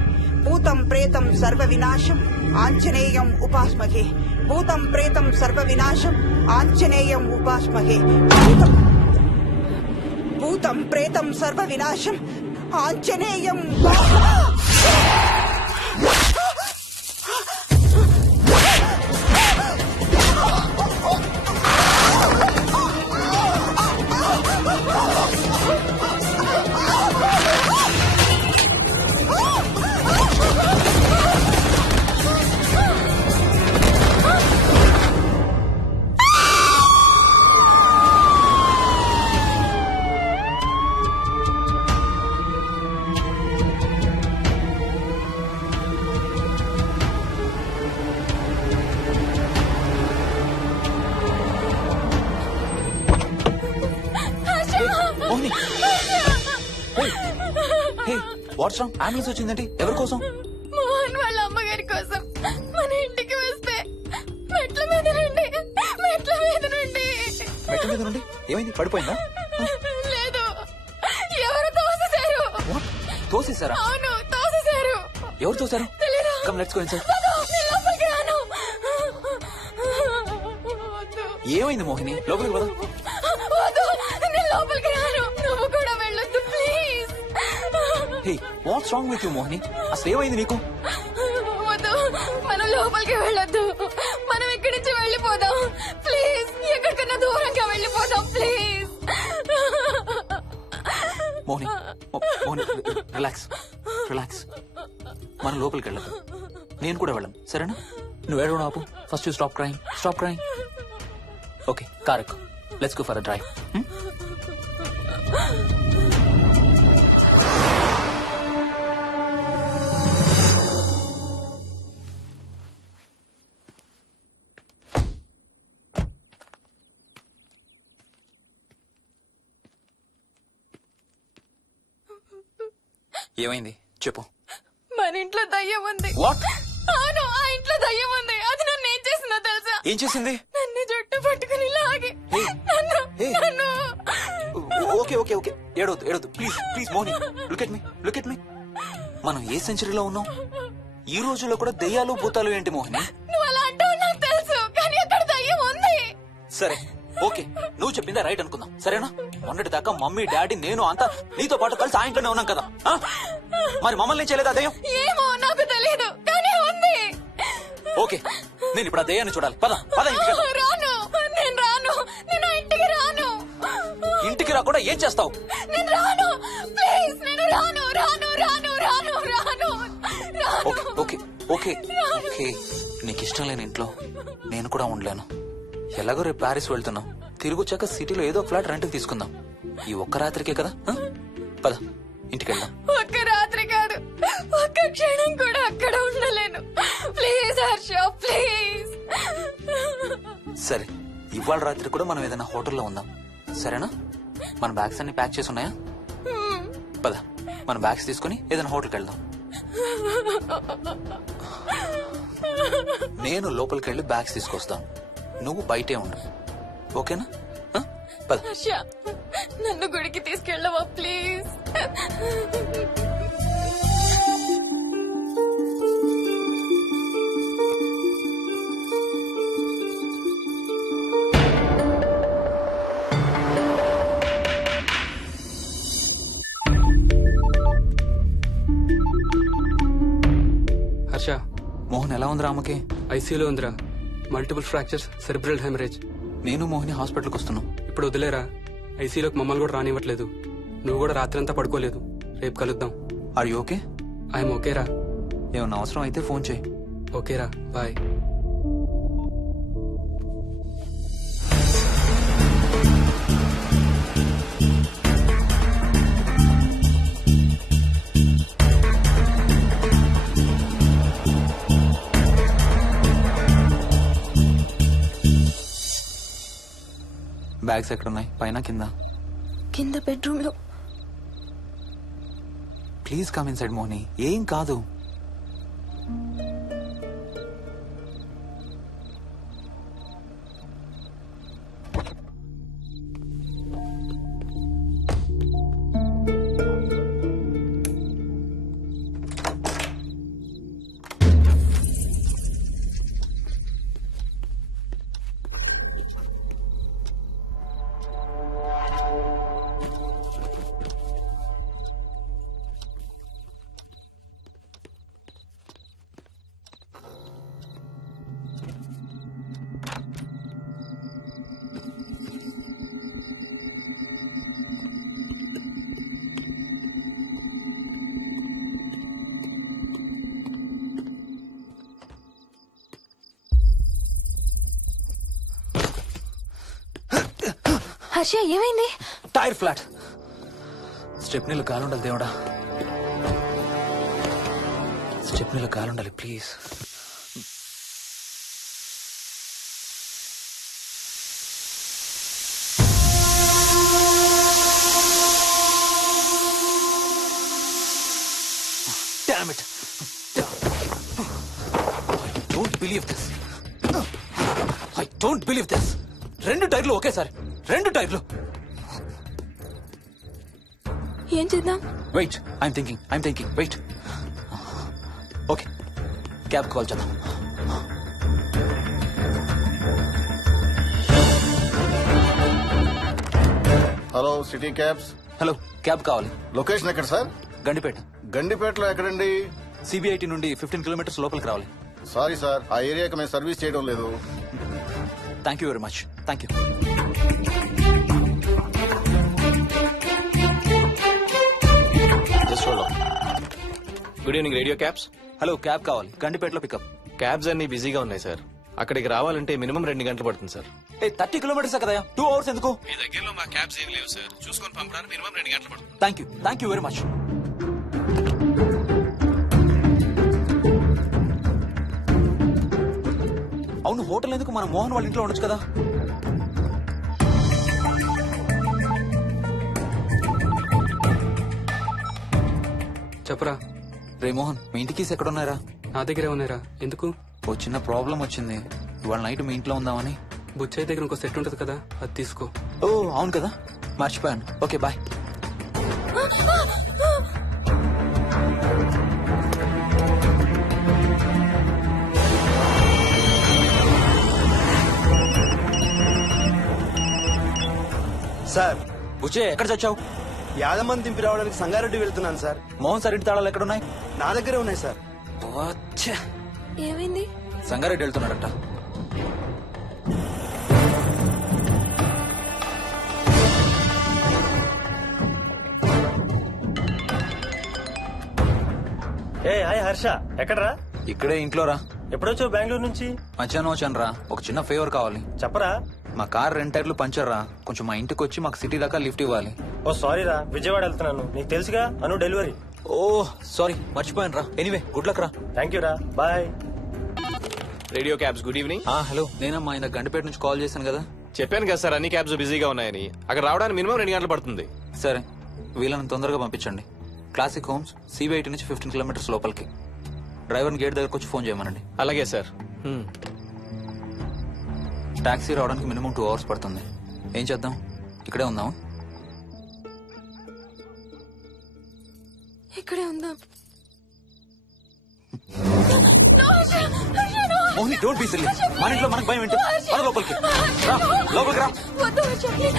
భూతం ప్రేతం సర్వ వినాశం ఆంజనేయం ఉపాస్మహే. భూతం ప్రేతం సర్వ వినాశం ఆంజనేయం ఉపాస్మహే. భూతం ప్రేతం సర్వ వినాశం Anjaneyam Mohini, what's wrong? Ambulance వచ్చిందండి. ఎవరి కోసం? మోహన్ వాళ్ళ అమ్మగారి కోసం. మన ఇంటికి వస్తే మెట్ల మీద నుండి మెట్ల మీద నుండి ఏమైంది? పడిపోయిందా? లేదు, ఎవరు తోసేశారు. తోసేశారా? అవును, తోసేశారు. ఎవరు తోసారు? తెలీదు. Come let's go inside. నేను లోపలికి రాను. ఏమైంది మోహిని? లోపలికి పద. వద్దు, నేను లోపలికి రాను. నువ్వు కూడా వెళ్ళొద్దు please. Hey, watts wrong with you Mohini? అసలు ఏమైంది నీకు? వద్దు, మనం లోపలికి వెళ్ళొద్దు. మనం ఇక్కడి నుంచి వెళ్ళిపోదాం ప్లీజ్. ఎక్కడికన్నా దూరంగా వెళ్ళిపోదాం please. Mohini, Mohini, relax relax. మనం లోపలికి వెళ్ళదు. నేను కూడా వెళ్ళను, సరేనా? నువ్వు ఏడవడం ఆపు. First you stop crime. Stop crime. Okay, car ఎక్కు. Let's go for a drive. ఏమైంది చెప్పు. మన ఇంట్లో దయ్యం ఉంది. వాట్? అవును, ఆ ఇంట్లో దయ్యం ఉంది. అది నన్ను ఏం చేసిందో తెలుసా? ఏం చేసింది? నన్ను జుట్టు పట్టుకుని లాగి నన్ను ఓకే ఓకే ఓకే, ఏడవద్దు ఏడవద్దు please please. Mohini, look at me, look at me. మనం ఏ సెంచరీలో ఉన్నాం? ఈ రోజుల్లో కూడా దెయ్యాలు భూతాలు ఏంటి మోహిని? నువ్వు అలా అంటావు నాకు తెలుసు, కానీ అక్కడ దయ్యం ఉంది. సరే ఓకే, నువ్వు చెప్పిందే రైట్ అనుకుందాం, సరేనా? మొన్నటి దాకా మమ్మీ డాడీ నేను అంతా నీతో పాటు కలిసి ఆ ఇంట్లోనే ఉన్నాం కదా. మరి మమ్మల్ని చేయలేదా దయ్యం? ఏమో నాకు తెలియదు, కానీ ఉంది. ఓకే, నేను ఇప్పుడు ఆ దయ్యాన్ని చూడాలి. పద పద. రాను, నేను రాను. నేను ఆ ఇంటికి రాను. ఇంటికి రాకుండా ఏం చేస్తావు? నేను రాను ప్లీజ్. నేను రాను రాను రాను రాను రాను. ఓకే ఓకే ఓకే ఓకే, నీకు ఇష్టం లేని ఇంట్లో నేను కూడా ఉండలేను. ఎలాగో రేపు ప్యారిస్ వెళ్తున్నాం. తిరిగి వచ్చాక సిటీలో ఏదో ఫ్లాట్ రెంట్కి తీసుకుందాం. ఈ ఒక్క రాత్రికే కదా. పద ఇంటికి వెళ్దాం. ఒక్క రాత్రి కాదు, ఒక్క క్షణం కూడా అక్కడ ఉండలేను. Please Harsha, please. సరే, ఇవాళ రాత్రి కూడా మనం ఏదైనా హోటల్లో ఉందాం, సరేనా? మన బ్యాగ్స్ అన్ని ప్యాక్ చేసి ఉన్నాయా? పద, మన బ్యాగ్స్ తీసుకుని ఏదైనా హోటల్కి వెళ్దాం. నేను లోపలికి వెళ్ళి బ్యాగ్స్ తీసుకొస్తాను, నువ్వు బయటే ఉండు, ఓకేనా? పద. హర్ష, నన్ను గుడికి తీసుకెళ్ళవా ప్లీజ్? ఉందిరా అమ్మకి? ఐసీయూలో ఉందిరా. Multiple fractures, cerebral haemorrhage. నేను మోహిని హాస్పిటల్కి వస్తున్నాం. ఇప్పుడు వదిలేరా, ఐసీయూలోకి మమ్మల్ని కూడా రానివ్వట్లేదు. నువ్వు కూడా రాత్రంతా పడుకోలేదు. రేపు కలుద్దాం. Are you okay? ఐఎమ్ ఓకేరా. ఏమన్నా అవసరం అయితే ఫోన్ చేయి. ఓకేరా, బాయ్. బ్యాగ్స్ ఎక్కడున్నాయి? పైన కింద? కింద బెడ్రూమ్ లో. Please come inside Mohini. ఏం కాదు. హర్ష ఏమైంది? Tyre flat. స్టెప్నీలో కాలుండాలి దేవుడా. స్టెప్నీలో కాలుండాలి please. Damn it. I don't believe this. 2 టైర్లు ఒకేసారి. 2 టైర్లు. ఏం చేద్దాం? Wait, I'm thinking. Wait. Okay, cab call చేద్దాం. Hello, city cabs. Hello, cab కావాలి. లొకేషన్ ఎక్కడ సార్? గండిపేట. గండిపేటలో ఎక్కడండి? సిబిఐటి నుండి 15 కిలోమీటర్స్ లోపలికి రావాలి. సారీ సార్, ఆ ఏరియాకి మేము సర్వీస్ చేయడం లేదు. Thank you very much. Thank you. Good evening radio cabs. Hello, cab కావాలి. గండిపేటలో పికప్. క్యాబ్స్ అన్ని బిజీగా ఉన్నాయి సార్. అక్కడికి రావాలంటే మినిమం 2 గంటలు పడుతుంది సార్. 30 కిలోమీటర్స్ కదా, 2 అవర్స్ ఎందుకు? మీ దగ్గరలో మా క్యాబ్స్ ఏం లేవు సార్. చూసుకొని పంపడానికి మినిమం 2 గంటలు పడుతుంది. Thank you very much. అవును, హోటల్ ఎందుకు? మన మోహన్ వాళ్ళ ఇంట్లో ఉండొచ్చు కదా. చెప్పరా. రే మోహన్, మీ ఇంటికి ఎక్కడ ఉన్నారా? నా దగ్గరే ఉన్నారా. ఎందుకు? ఓ చిన్న ప్రాబ్లం వచ్చింది. ఇవాళ నైట్ మీ ఇంట్లో ఉందామని. బుచ్చయ్య దగ్గర ఇంకో సెట్ ఉంటది కదా, అది తీసుకో. ఓ అవును కదా, మర్చిపోయాను. Okay bye. సార్, బుచ్చే ఎక్కడ చచ్చావు? యాదమ్మని దింపి రావడానికి సంగారెడ్డి వెళ్తున్నాను సార్. మోహన్ సార్ ఇంటి తాళాలు ఎక్కడున్నాయి? నా దగ్గరే ఉన్నాయి సార్. ఏమైంది? సంగారెడ్డి వెళ్తున్నాడట. హాయ్ హర్ష, ఎక్కడరా? ఇక్కడే ఇంట్లో రా. ఎప్పుడొచ్చావు బెంగళూరు నుంచి? మధ్యాహ్నం వచ్చాను రా. ఒక చిన్న ఫేవర్ కావాలి. చెప్పరా. మా కార్ 2 టైర్లు పంచర్ రా. కొంచెం మా ఇంటికి వచ్చి మాకు సిటీ దాకా లిఫ్ట్ ఇవ్వాలి. ఓ సారీ రా, విజయవాడ వెళ్తున్నాను. నీకు తెలుసుగా, అను డెలివరీ. ఓ సారీ, మర్చిపోయాను రా. ఎనీవే, గుడ్ లక్ రా. థ్యాంక్ యూ రా, bye. Radio cabs, good evening. Hello, నేనమ్మా ఇంత గండిపేట నుంచి కాల్ చేశాను కదా. చెప్పాను కదా సార్, అన్ని క్యాబ్స్ బిజీగా ఉన్నాయని. అక్కడ రావడానికి మినిమం 2 గంటలు పడుతుంది. సరే, వీళ్ళని తొందరగా పంపించండి. క్లాసిక్ హోమ్స్, సిబిఐటి నుంచి 15 కిలోమీటర్స్ లోపలికి. డ్రైవర్ని గేట్ దగ్గరకు వచ్చి ఫోన్ చేయమనండి. అలాగే సార్. టాక్సీ రావడానికి మినిమం 2 అవర్స్ పడుతుంది. ఏం చేద్దాం? ఇక్కడే ఉందాం. ఇక్కడే ఉందాం. Mohini, don't be silly. మన ఇంట్లో మనకు భయం ఏంటి? పద లోపలికి రా. లోపలికి రా. వద్దు హర్ష, ప్లీజ్.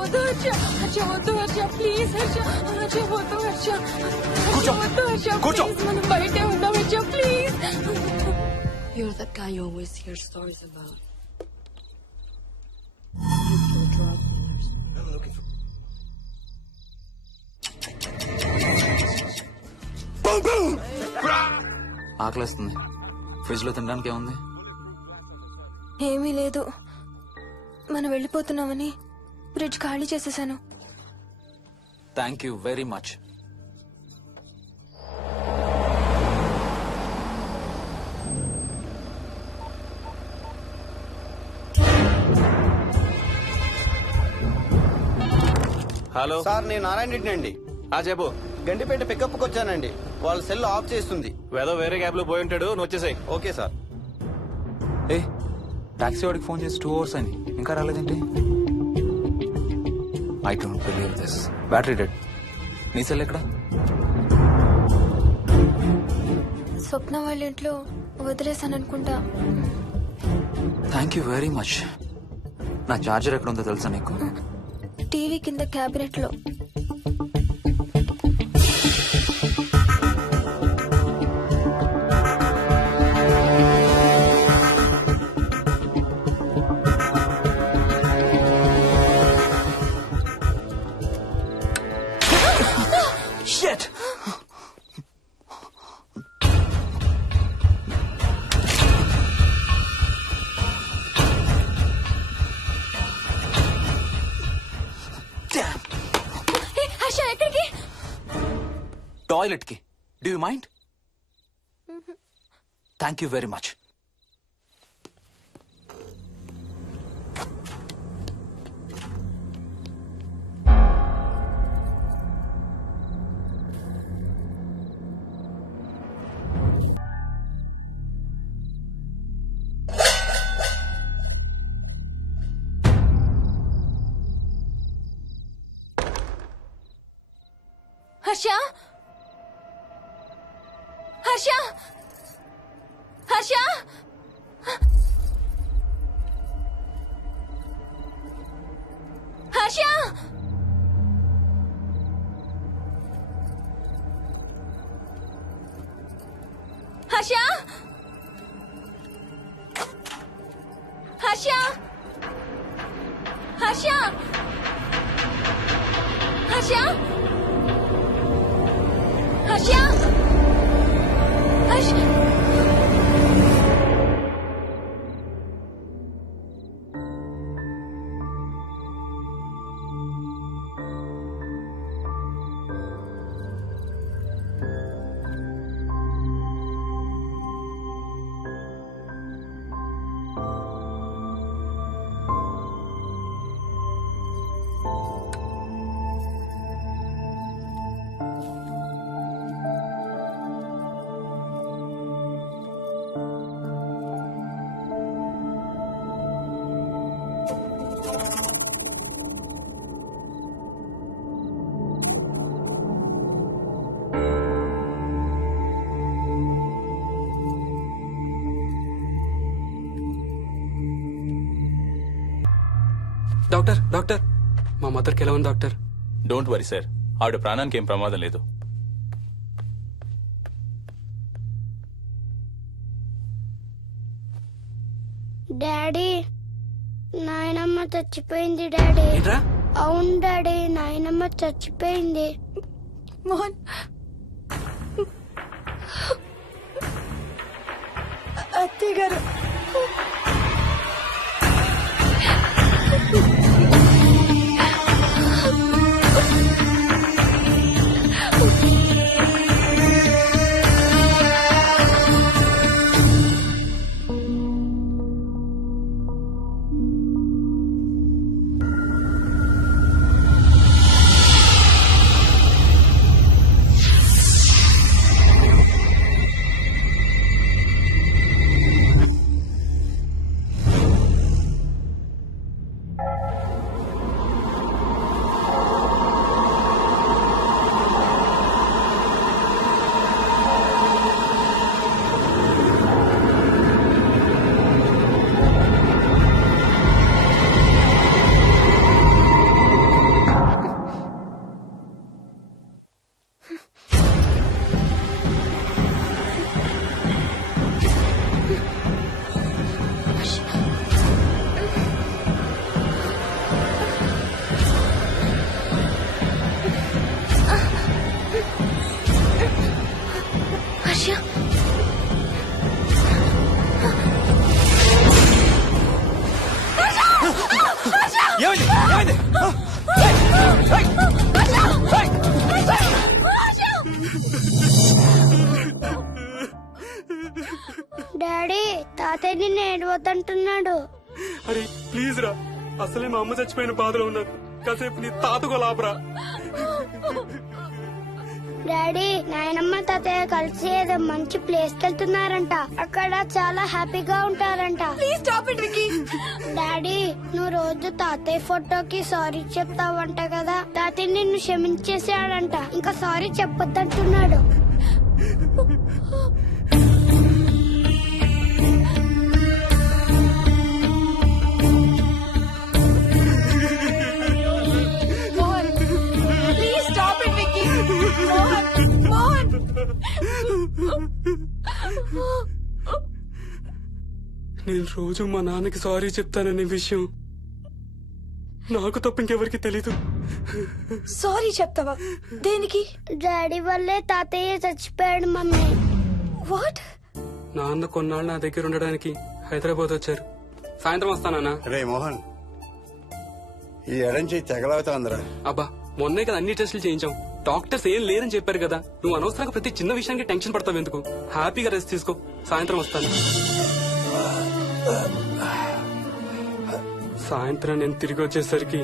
వద్దు హర్ష. హర్ష వద్దు హర్ష, ప్లీజ్ హర్ష. హర్ష వద్దు హర్ష. కూర్చో. వద్దు హర్ష, కూర్చో. ప్లీజ్. మనం బయటే ఉందాం Harsha, please. You're that guy you always hear stories about. ఆకలేస్తుంది. ఫ్రిడ్జ్ లో తినడానికి ఏముంది? ఏమీ లేదు. మనం వెళ్ళిపోతున్నామని ఫ్రిడ్జ్ ఖాళీ చేసేసాను. Thank you very much. Hello sir, నేను నారాయణ రెడ్డి అండి. చెప్పు. గండిపేట పికప్కి వచ్చానండి. వాళ్ళ సెల్ ఆఫ్ చేస్తుంది. ఏదో వేరే క్యాబ్ లో పోయి ఉంటాడు, నువ్వు వచ్చేసాయి. Okay sir. ఏ టాక్సీ వాడికి ఫోన్ చేసి 2 hours అని ఇంకా రాలేదేంటి? I don't believe this. Battery dead. నీ సెల్ ఎక్కడ? స్వప్న వాళ్ళ ఇంట్లో వదిలేసాను అనుకుంటా. Thank you very much. నా చార్జర్ ఎక్కడ ఉందో తెలుసా నీకు? టీవీ కింద క్యాబినెట్ లో. Shit! హర్ష, ఎక్కడికి? టాయిలెట్ కి. Do you mind? Thank you very much. Harsha, Harsha, Harsha, Harsha, Harsha, Harsha, Harsha, Harsha, Harsha, Harsha. Doctor, doctor, మా మదర్కి ఎలా ఉంది డాక్టర్? డోంట్ వరీ సార్, ఆవిడ ప్రాణానికి ఏం ప్రమాదం లేదు. డాడీ, నాయనమ్మ చచ్చిపోయింది డాడీ. ఏంట్రా? అవును డాడీ, నాయనమ్మ చచ్చిపోయింది. మోహన్, అత్తయ్య గారు. డాడీ తాతయ్య నిన్ను ఏడవద్దంటున్నాడు. అరే ప్లీజ్ రా, అసలే మా అమ్మ చచ్చిపోయిన బాధలో ఉన్నాను. కాసేపు నీ తాతకు లాభరా. డాడీ నాయనమ్మ తాతయ్య కలిసి ఏదో మంచి ప్లేస్ కి వెళ్తున్నారంట. అక్కడ చాలా హ్యాపీగా ఉంటారంట. డాడీ నువ్వు రోజు తాతయ్య ఫోటోకి సారీ చెప్తావంట కదా. తాతయ్య నిన్ను క్షమించేసాడంట. ఇంకా సారీ చెప్పొద్దంటున్నాడు. నేను రోజు మా నాన్నకి సారీ చెప్తాననే విషయం నాకు తప్ప ఇంకెవరికి తెలీదు. సారీ చెప్తావా? దేనికి? డాడీ వల్లే తాతయ్య చచ్చిపోయాడు మమ్మీ. వాట్? నాన్న కొన్నాళ్ళు నా దగ్గర ఉండడానికి హైదరాబాద్ వచ్చారు. సాయంత్రం వస్తానా? రే మోహన్, ఈ ఎడం చేయి తెగలవుతాందిరా. అబ్బా మొన్నే కదా అన్ని టెస్టులు చేయించాం. డాక్టర్స్ ఏం లేదని చెప్పారు కదా. నువ్వు అనవసరంగా ప్రతి చిన్న విషయానికి టెన్షన్ పడతావు ఎందుకు? హ్యాపీగా రెస్ట్ తీసుకో. సాయంత్రం వస్తాను. సాయంత్రం నేను తిరిగి వచ్చేసరికి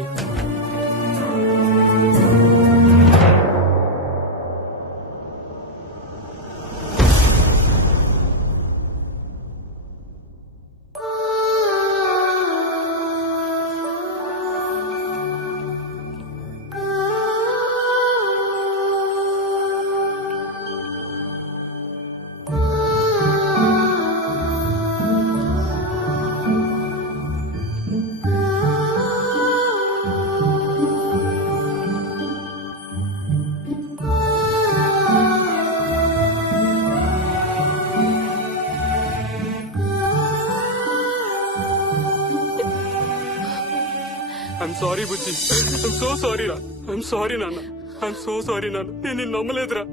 I'm sorry Bujji. I'm so sorry రా. ఐఎమ్ సారీ నాన్న. ఐఎమ్ సో సారీ నాన్న. నేను నిన్ను నమ్మలేదురా.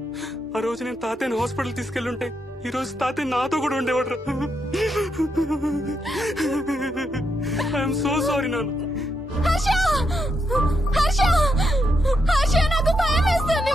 ఆ రోజు నేను తాతయ్యని హాస్పిటల్ తీసుకెళ్ళుంటే ఈ రోజు తాతయ్య నాతో కూడా ఉండేవాడు రా. ఐఎమ్ సో సారీ నాన్న. నాకు భయం వేస్తుంది.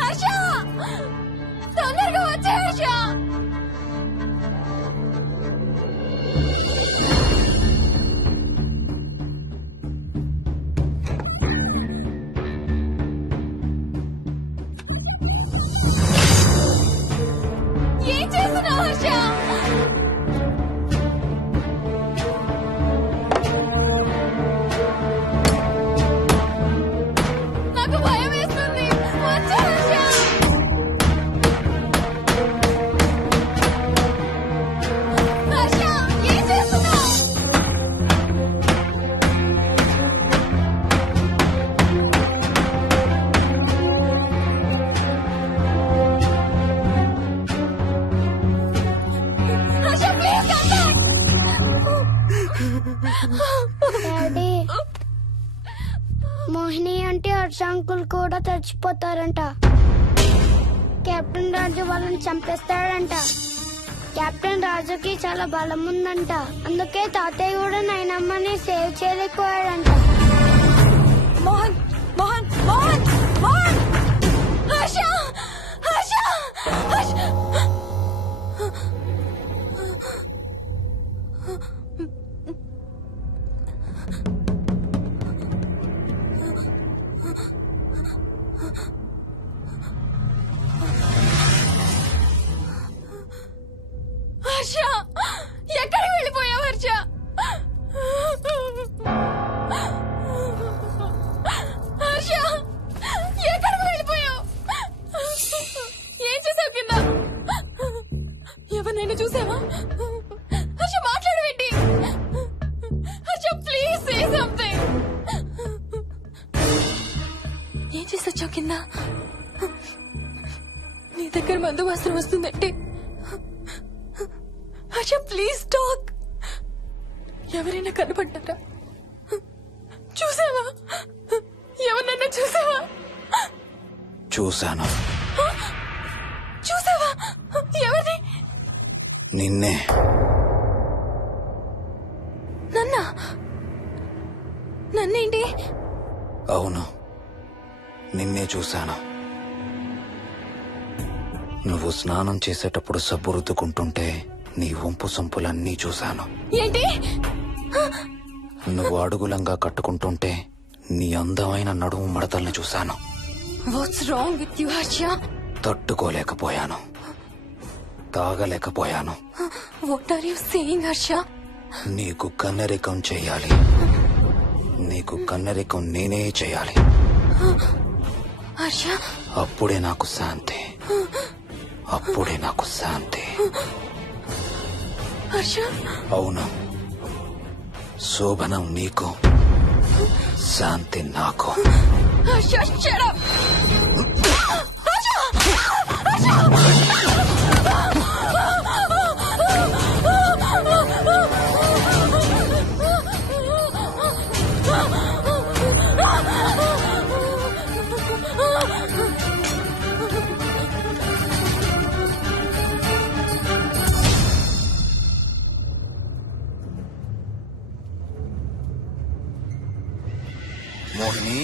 వచ్చి తొందరగా వచ్చే హర్ష. ఏం చేస్తున్నావు హర్ష? నాకు భయం వేస్తుంది. వచ్చే హర్ష. హర్ష ఏం చేస్తున్నావు? Harsha please come back. Daddy Mohini అంటే హర్ష అంకుల్ కూడా చచ్చిపోతారంట. కెప్టెన్ రాజు వాళ్ళని చంపేస్తాడంట. కెప్టెన్ రాజుకి చాలా బలం ఉందంట. అందుకే తాతయ్య కూడా నాయనమ్మని సేవ్ చేయలేకపోయాడంట. మోహన్ మోహన్ మోహన్ మోహన్. హర్ష హర్ష హర్ష. హర్ష ఎక్కడికి వెళ్ళిపోయావు హర్ష? హర్ష ఎక్కడికి వెళ్ళిపోయావు? ఎవరినైనా చూసావా? హర్ష మాట్లాడవేంటి? Harsha please say something. ఏం చేసొచ్చావు కింద? నీ దగ్గర మందు వాసన వస్తుందంటే హర్ష ప్లీజ్ టాక్. ఎవరైనా కనపడ్డారా? చూసావా? ఎవరినన్నా చూసావా? చూశాను. చూసావా? ఎవరిని? నిన్నే. నన్నేంటి? అవును, నిన్నే చూశాను. నువ్వు స్నానం చేసేటప్పుడు సబ్బు రుద్దుకుంటుంటే నీ వంపు సొంపులన్నీ చూశాను. ఏంటి? నువ్వు అడుగులంగా కట్టుకుంటుంటే నీ అందమైన నడుము మడతల్ని చూశాను. What's wrong with you Harsha? తట్టుకోలేకపోయాను, తాగలేకపోయాను. What are you saying Harsha? నీకు కన్నరికం చెయ్యాలి. నీకు కన్నరికం నేనే చేయాలి. హర్ష, అప్పుడే నాకు శాంతి. అప్పుడే నాకు శాంతి. హర్ష, అవును, శోభనం నీకు, శాంతి నాకు. Harsha, shut up. మోహిని,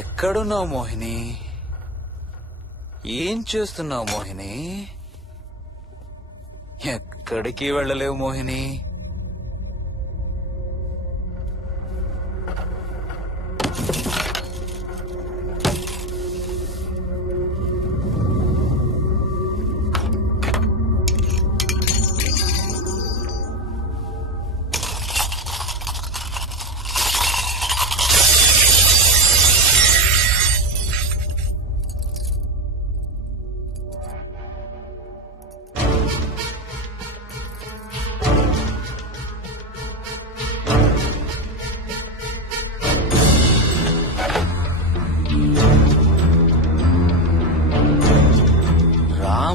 ఎక్కడున్నావు మోహిని? ఏం చేస్తున్నావు మోహిని? ఎక్కడికి వెళ్ళలేవు మోహిని.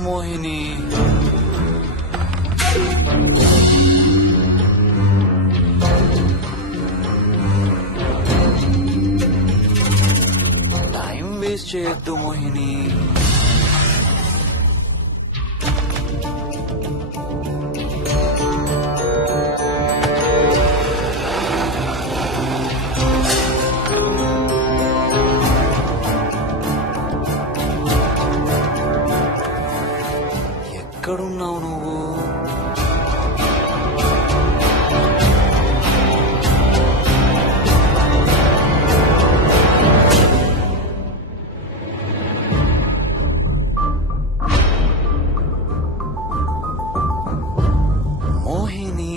మోహిని, టైం వేస్ట్ చేయొద్దు మోహిని. ఎక్కడున్నావు నువ్వు? మోహిని,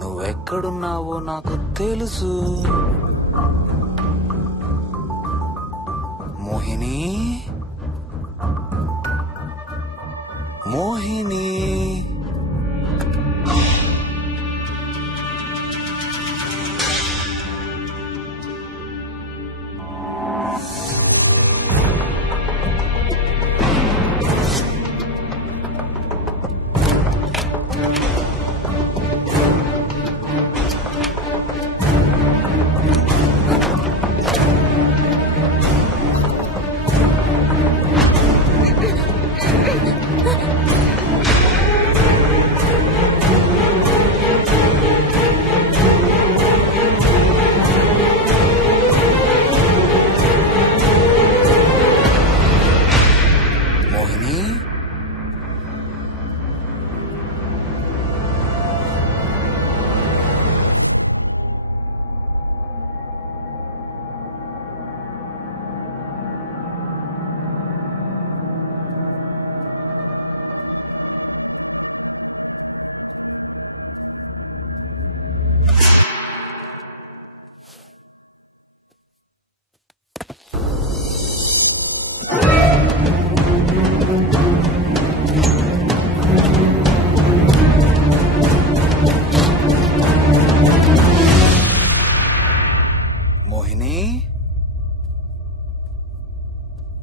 నువ్వెక్కడున్నావో నాకు తెలుసు. మోహిని, మోహిని,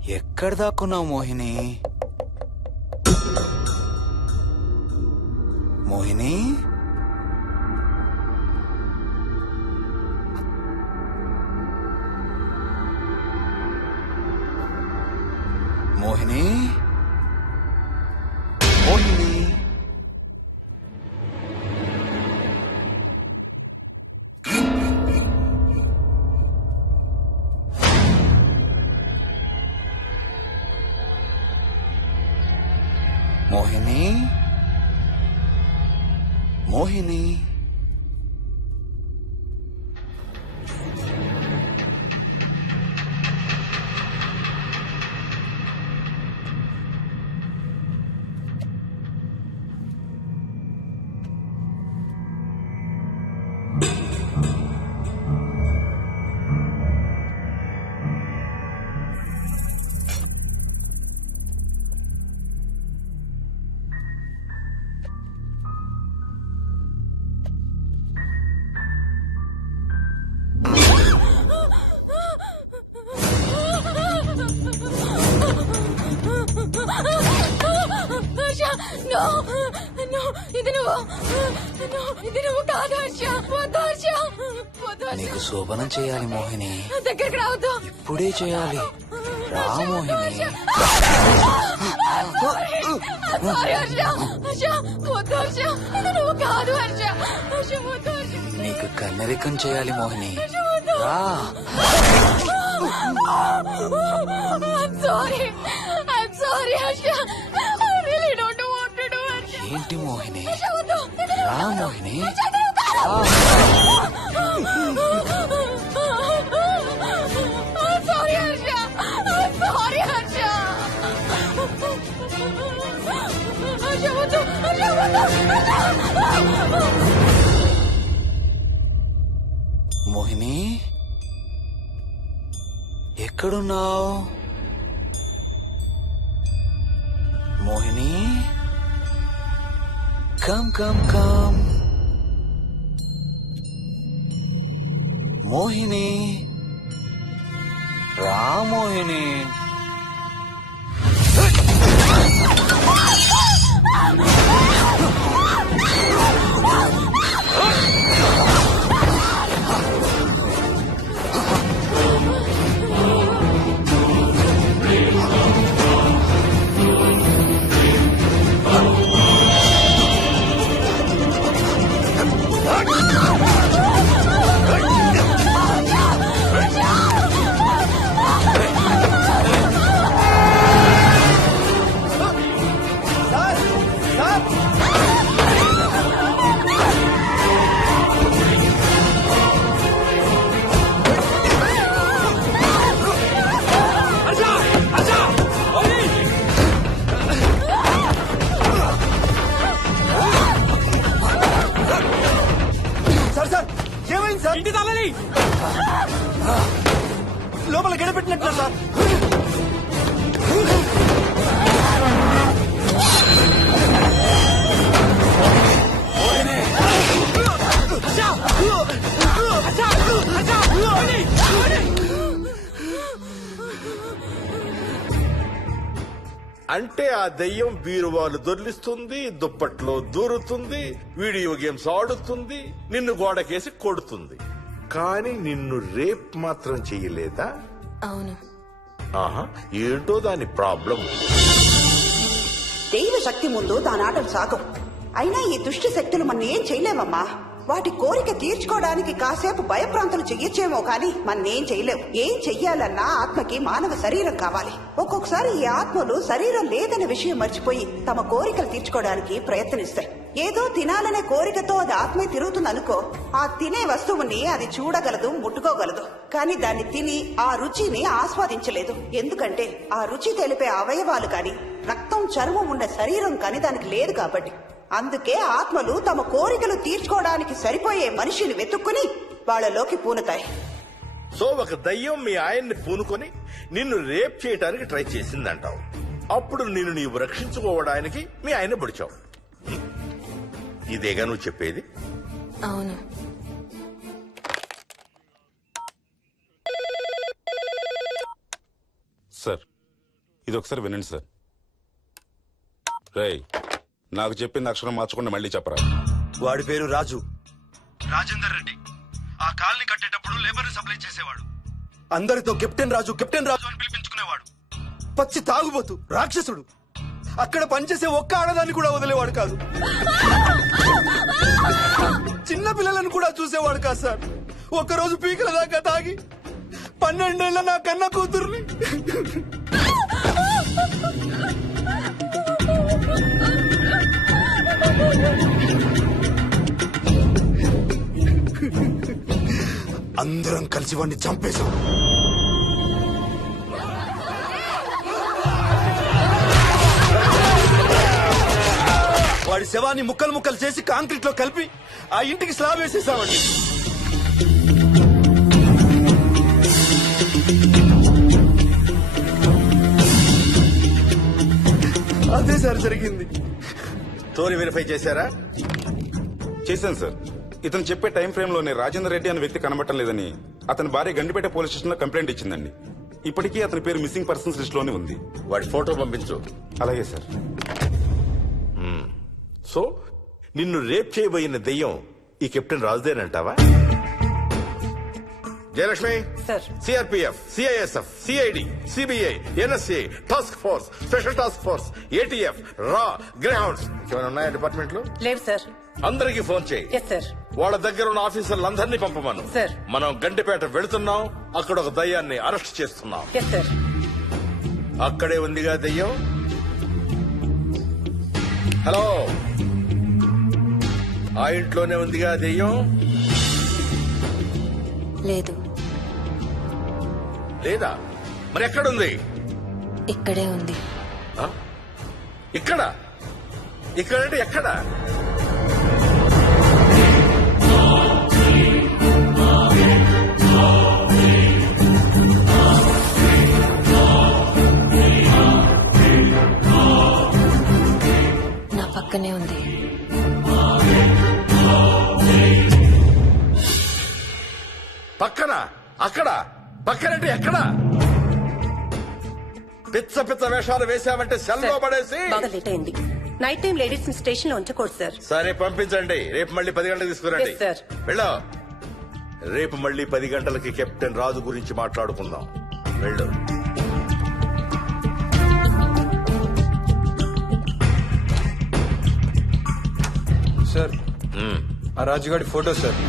ఎక్కడ దాక్కున్నావు మోహిని? మోహిని, మోహిని, మోహిని. మోహిని, మోహిని. హర్ష, no, no, ఇది నువ్వు కాదు హర్ష. వద్దు హర్ష, వద్దు హర్ష. నీకు శోభనం చేయాలి మోహిని. దగ్గరికి రావద్దు. ఇప్పుడే చేయాలి. రా మోహిని. సారీ హర్ష. హర్ష, వద్దు హర్ష. ఇది నువ్వు కాదు హర్ష. హర్ష, వద్దు హర్ష. నీకు కన్నరికం చేయాలి మోహిని. రా. I'm sorry Harsha. I really don't want to do it. ఏంటి మోహిని? Harsha, వద్దు. రా Mohini. I'm sorry Harsha. Harsha, వద్దు. Harsha, వద్దు. మోహిని, ఎక్కడున్నావు Mohini? Come come come Mohini. రా మోహిని. ఇంటి తాళాలి లోపల గడపెట్టినట్లు సార్. అంటే ఆ దెయ్యం బీరువాలు దొర్లిస్తుంది, దుప్పట్లో దూరుతుంది, వీడియో గేమ్స్ ఆడుతుంది, నిన్ను గోడకేసి కొడుతుంది. కానీ నిన్ను రేప్ మాత్రం చెయ్యలేదా? అవును. ఆహా, ఏంటో దాని ప్రాబ్లం. దైవ శక్తి ముందు దానాటలు సాగం. అయినా ఈ దుష్ట శక్తులు మన ఏం చేయలేమమ్మా. వాటి కోరిక తీర్చుకోవడానికి కాసేపు భయప్రాంతులు చెయ్యొచ్చేమో కానీ మన్నేం చేయలేవు. ఏం చెయ్యాలన్నా ఆత్మకి మానవ శరీరం కావాలి. ఒక్కొక్కసారి ఈ ఆత్మలు శరీరం లేదన్న విషయం మర్చిపోయి తమ కోరికలు తీర్చుకోవడానికి ప్రయత్నిస్తాయి. ఏదో తినాలనే కోరికతో అది ఆత్మే తిరుగుతుందనుకో, ఆ తినే వస్తువుని అది చూడగలదు, ముట్టుకోగలదు. కానీ దాన్ని తిని ఆ రుచిని ఆస్వాదించలేదు. ఎందుకంటే ఆ రుచి తెలిపే అవయవాలు కాని రక్తం, చర్మం ఉన్న శరీరం కాని దానికి లేదు కాబట్టి. అందుకే ఆత్మలు తమ కోరికలు తీర్చుకోవడానికి సరిపోయే మనిషిని వెతుక్కుని వాళ్ళలోకి పూనుతాయి. సో ఒక దయ్యం మీ ఆయన్ని పూనుకొని నిన్ను రేప్ చేయడానికి ట్రై చేసిందంటావు. అప్పుడు నిన్ను నీవు రక్షించుకోవడానికి మీ ఆయన పొడిచావు. ఇదేగా నువ్వు చెప్పేది? అవును. సార్, ఇది ఒకసారి వినండి సార్. రేయ్, నాకు చెప్పింది అక్షరం మార్చకుండా మళ్ళీ చెప్పరా. వాడి పేరు రాజు, రాజేందర్ రెడ్డి. ఆ కాలనీ కట్టేటప్పుడు లేబర్ సప్లై చేసేవాడు. అందరితో కెప్టెన్ రాజు అని పిలిపించుకునేవాడు. పచ్చి తాగుబోతు, రాక్షసుడు. అక్కడ పనిచేసే ఒక్క ఆడదాన్ని కూడా వదిలేవాడు కాదు. చిన్న పిల్లలను కూడా చూసేవాడు కాదు సార్. ఒక్కరోజు పీకల దాకా తాగి 12 ఏళ్ల నా కన్న కూతుర్ని అందరం కలిసి వాడిని చంపేశాం. వాడి శవాన్ని ముక్కలు ముక్కలు చేసి కాంక్రీట్ లో కలిపి ఆ ఇంటికి స్లాబ్ వేసేసామండి. అదే సార్ జరిగింది. స్టోరీ వెరిఫై చేశారా? చేశాను సార్. ఇతను చెప్పే టైం ఫ్రేమ్ లోనే రాజేందర్ రెడ్డి అనే వ్యక్తి కనబడటం లేదని అతని భార్య గండిపేట పోలీస్ స్టేషన్ లో కంప్లైంట్ ఇచ్చిందండి. ఇప్పటికీ అతని పేరు మిస్సింగ్ పర్సన్స్ లిస్ట్ లోనే ఉంది. వాడి ఫోటో పంపించు. అలాగే సార్. సో నిన్ను రేప్ చేయబోయిన దెయ్యం ఈ కెప్టెన్ రాజుదేనంటావా? Jayalakshmi, CRPF, CISF, CID, CBI, NSA, task force, special task force, ATF, రా, గ్రేహౌండ్స్ ఏమైనా ఉన్నాయా డిపార్ట్మెంట్ లో? లేదు సార్. అందరికీ ఫోన్ చేయి. వాళ్ళ దగ్గర ఉన్న ఆఫీసర్లందరినీ పంపమను. మనం గండిపేట వెళుతున్నాం. అక్కడ ఒక దయ్యాన్ని అరెస్ట్ చేస్తున్నాం. అక్కడే ఉందిగా దయ్యం. హలో, ఆ ఇంట్లోనే ఉందిగా దెయ్యం? లేదు. లేదా? మరి ఎక్కడుంది? ఇక్కడే ఉంది. ఇక్కడ? ఇక్కడంటే ఎక్కడ? నా పక్కనే ఉంది. పక్కన? అక్కడ? పక్కనంటే ఎక్కడ? పిచ్చ పిచ్చ వేషాలు వేశామంటే సెల్లో పడేసి. బాగా లేట్ అయింది. నైట్ టైం లేడీస్ స్టేషన్ లో ఉంచకూడదు సార్. సరే పంపించండి. రేపు మళ్ళీ 10 గంటలకు తీసుకురండి. వెళ్ళు. రేపు మళ్ళీ 10 గంటలకి కెప్టెన్ రాజు గురించి మాట్లాడుకుందాం. వెళ్ళు. సార్, ఆ రాజుగాడి ఫోటో సార్.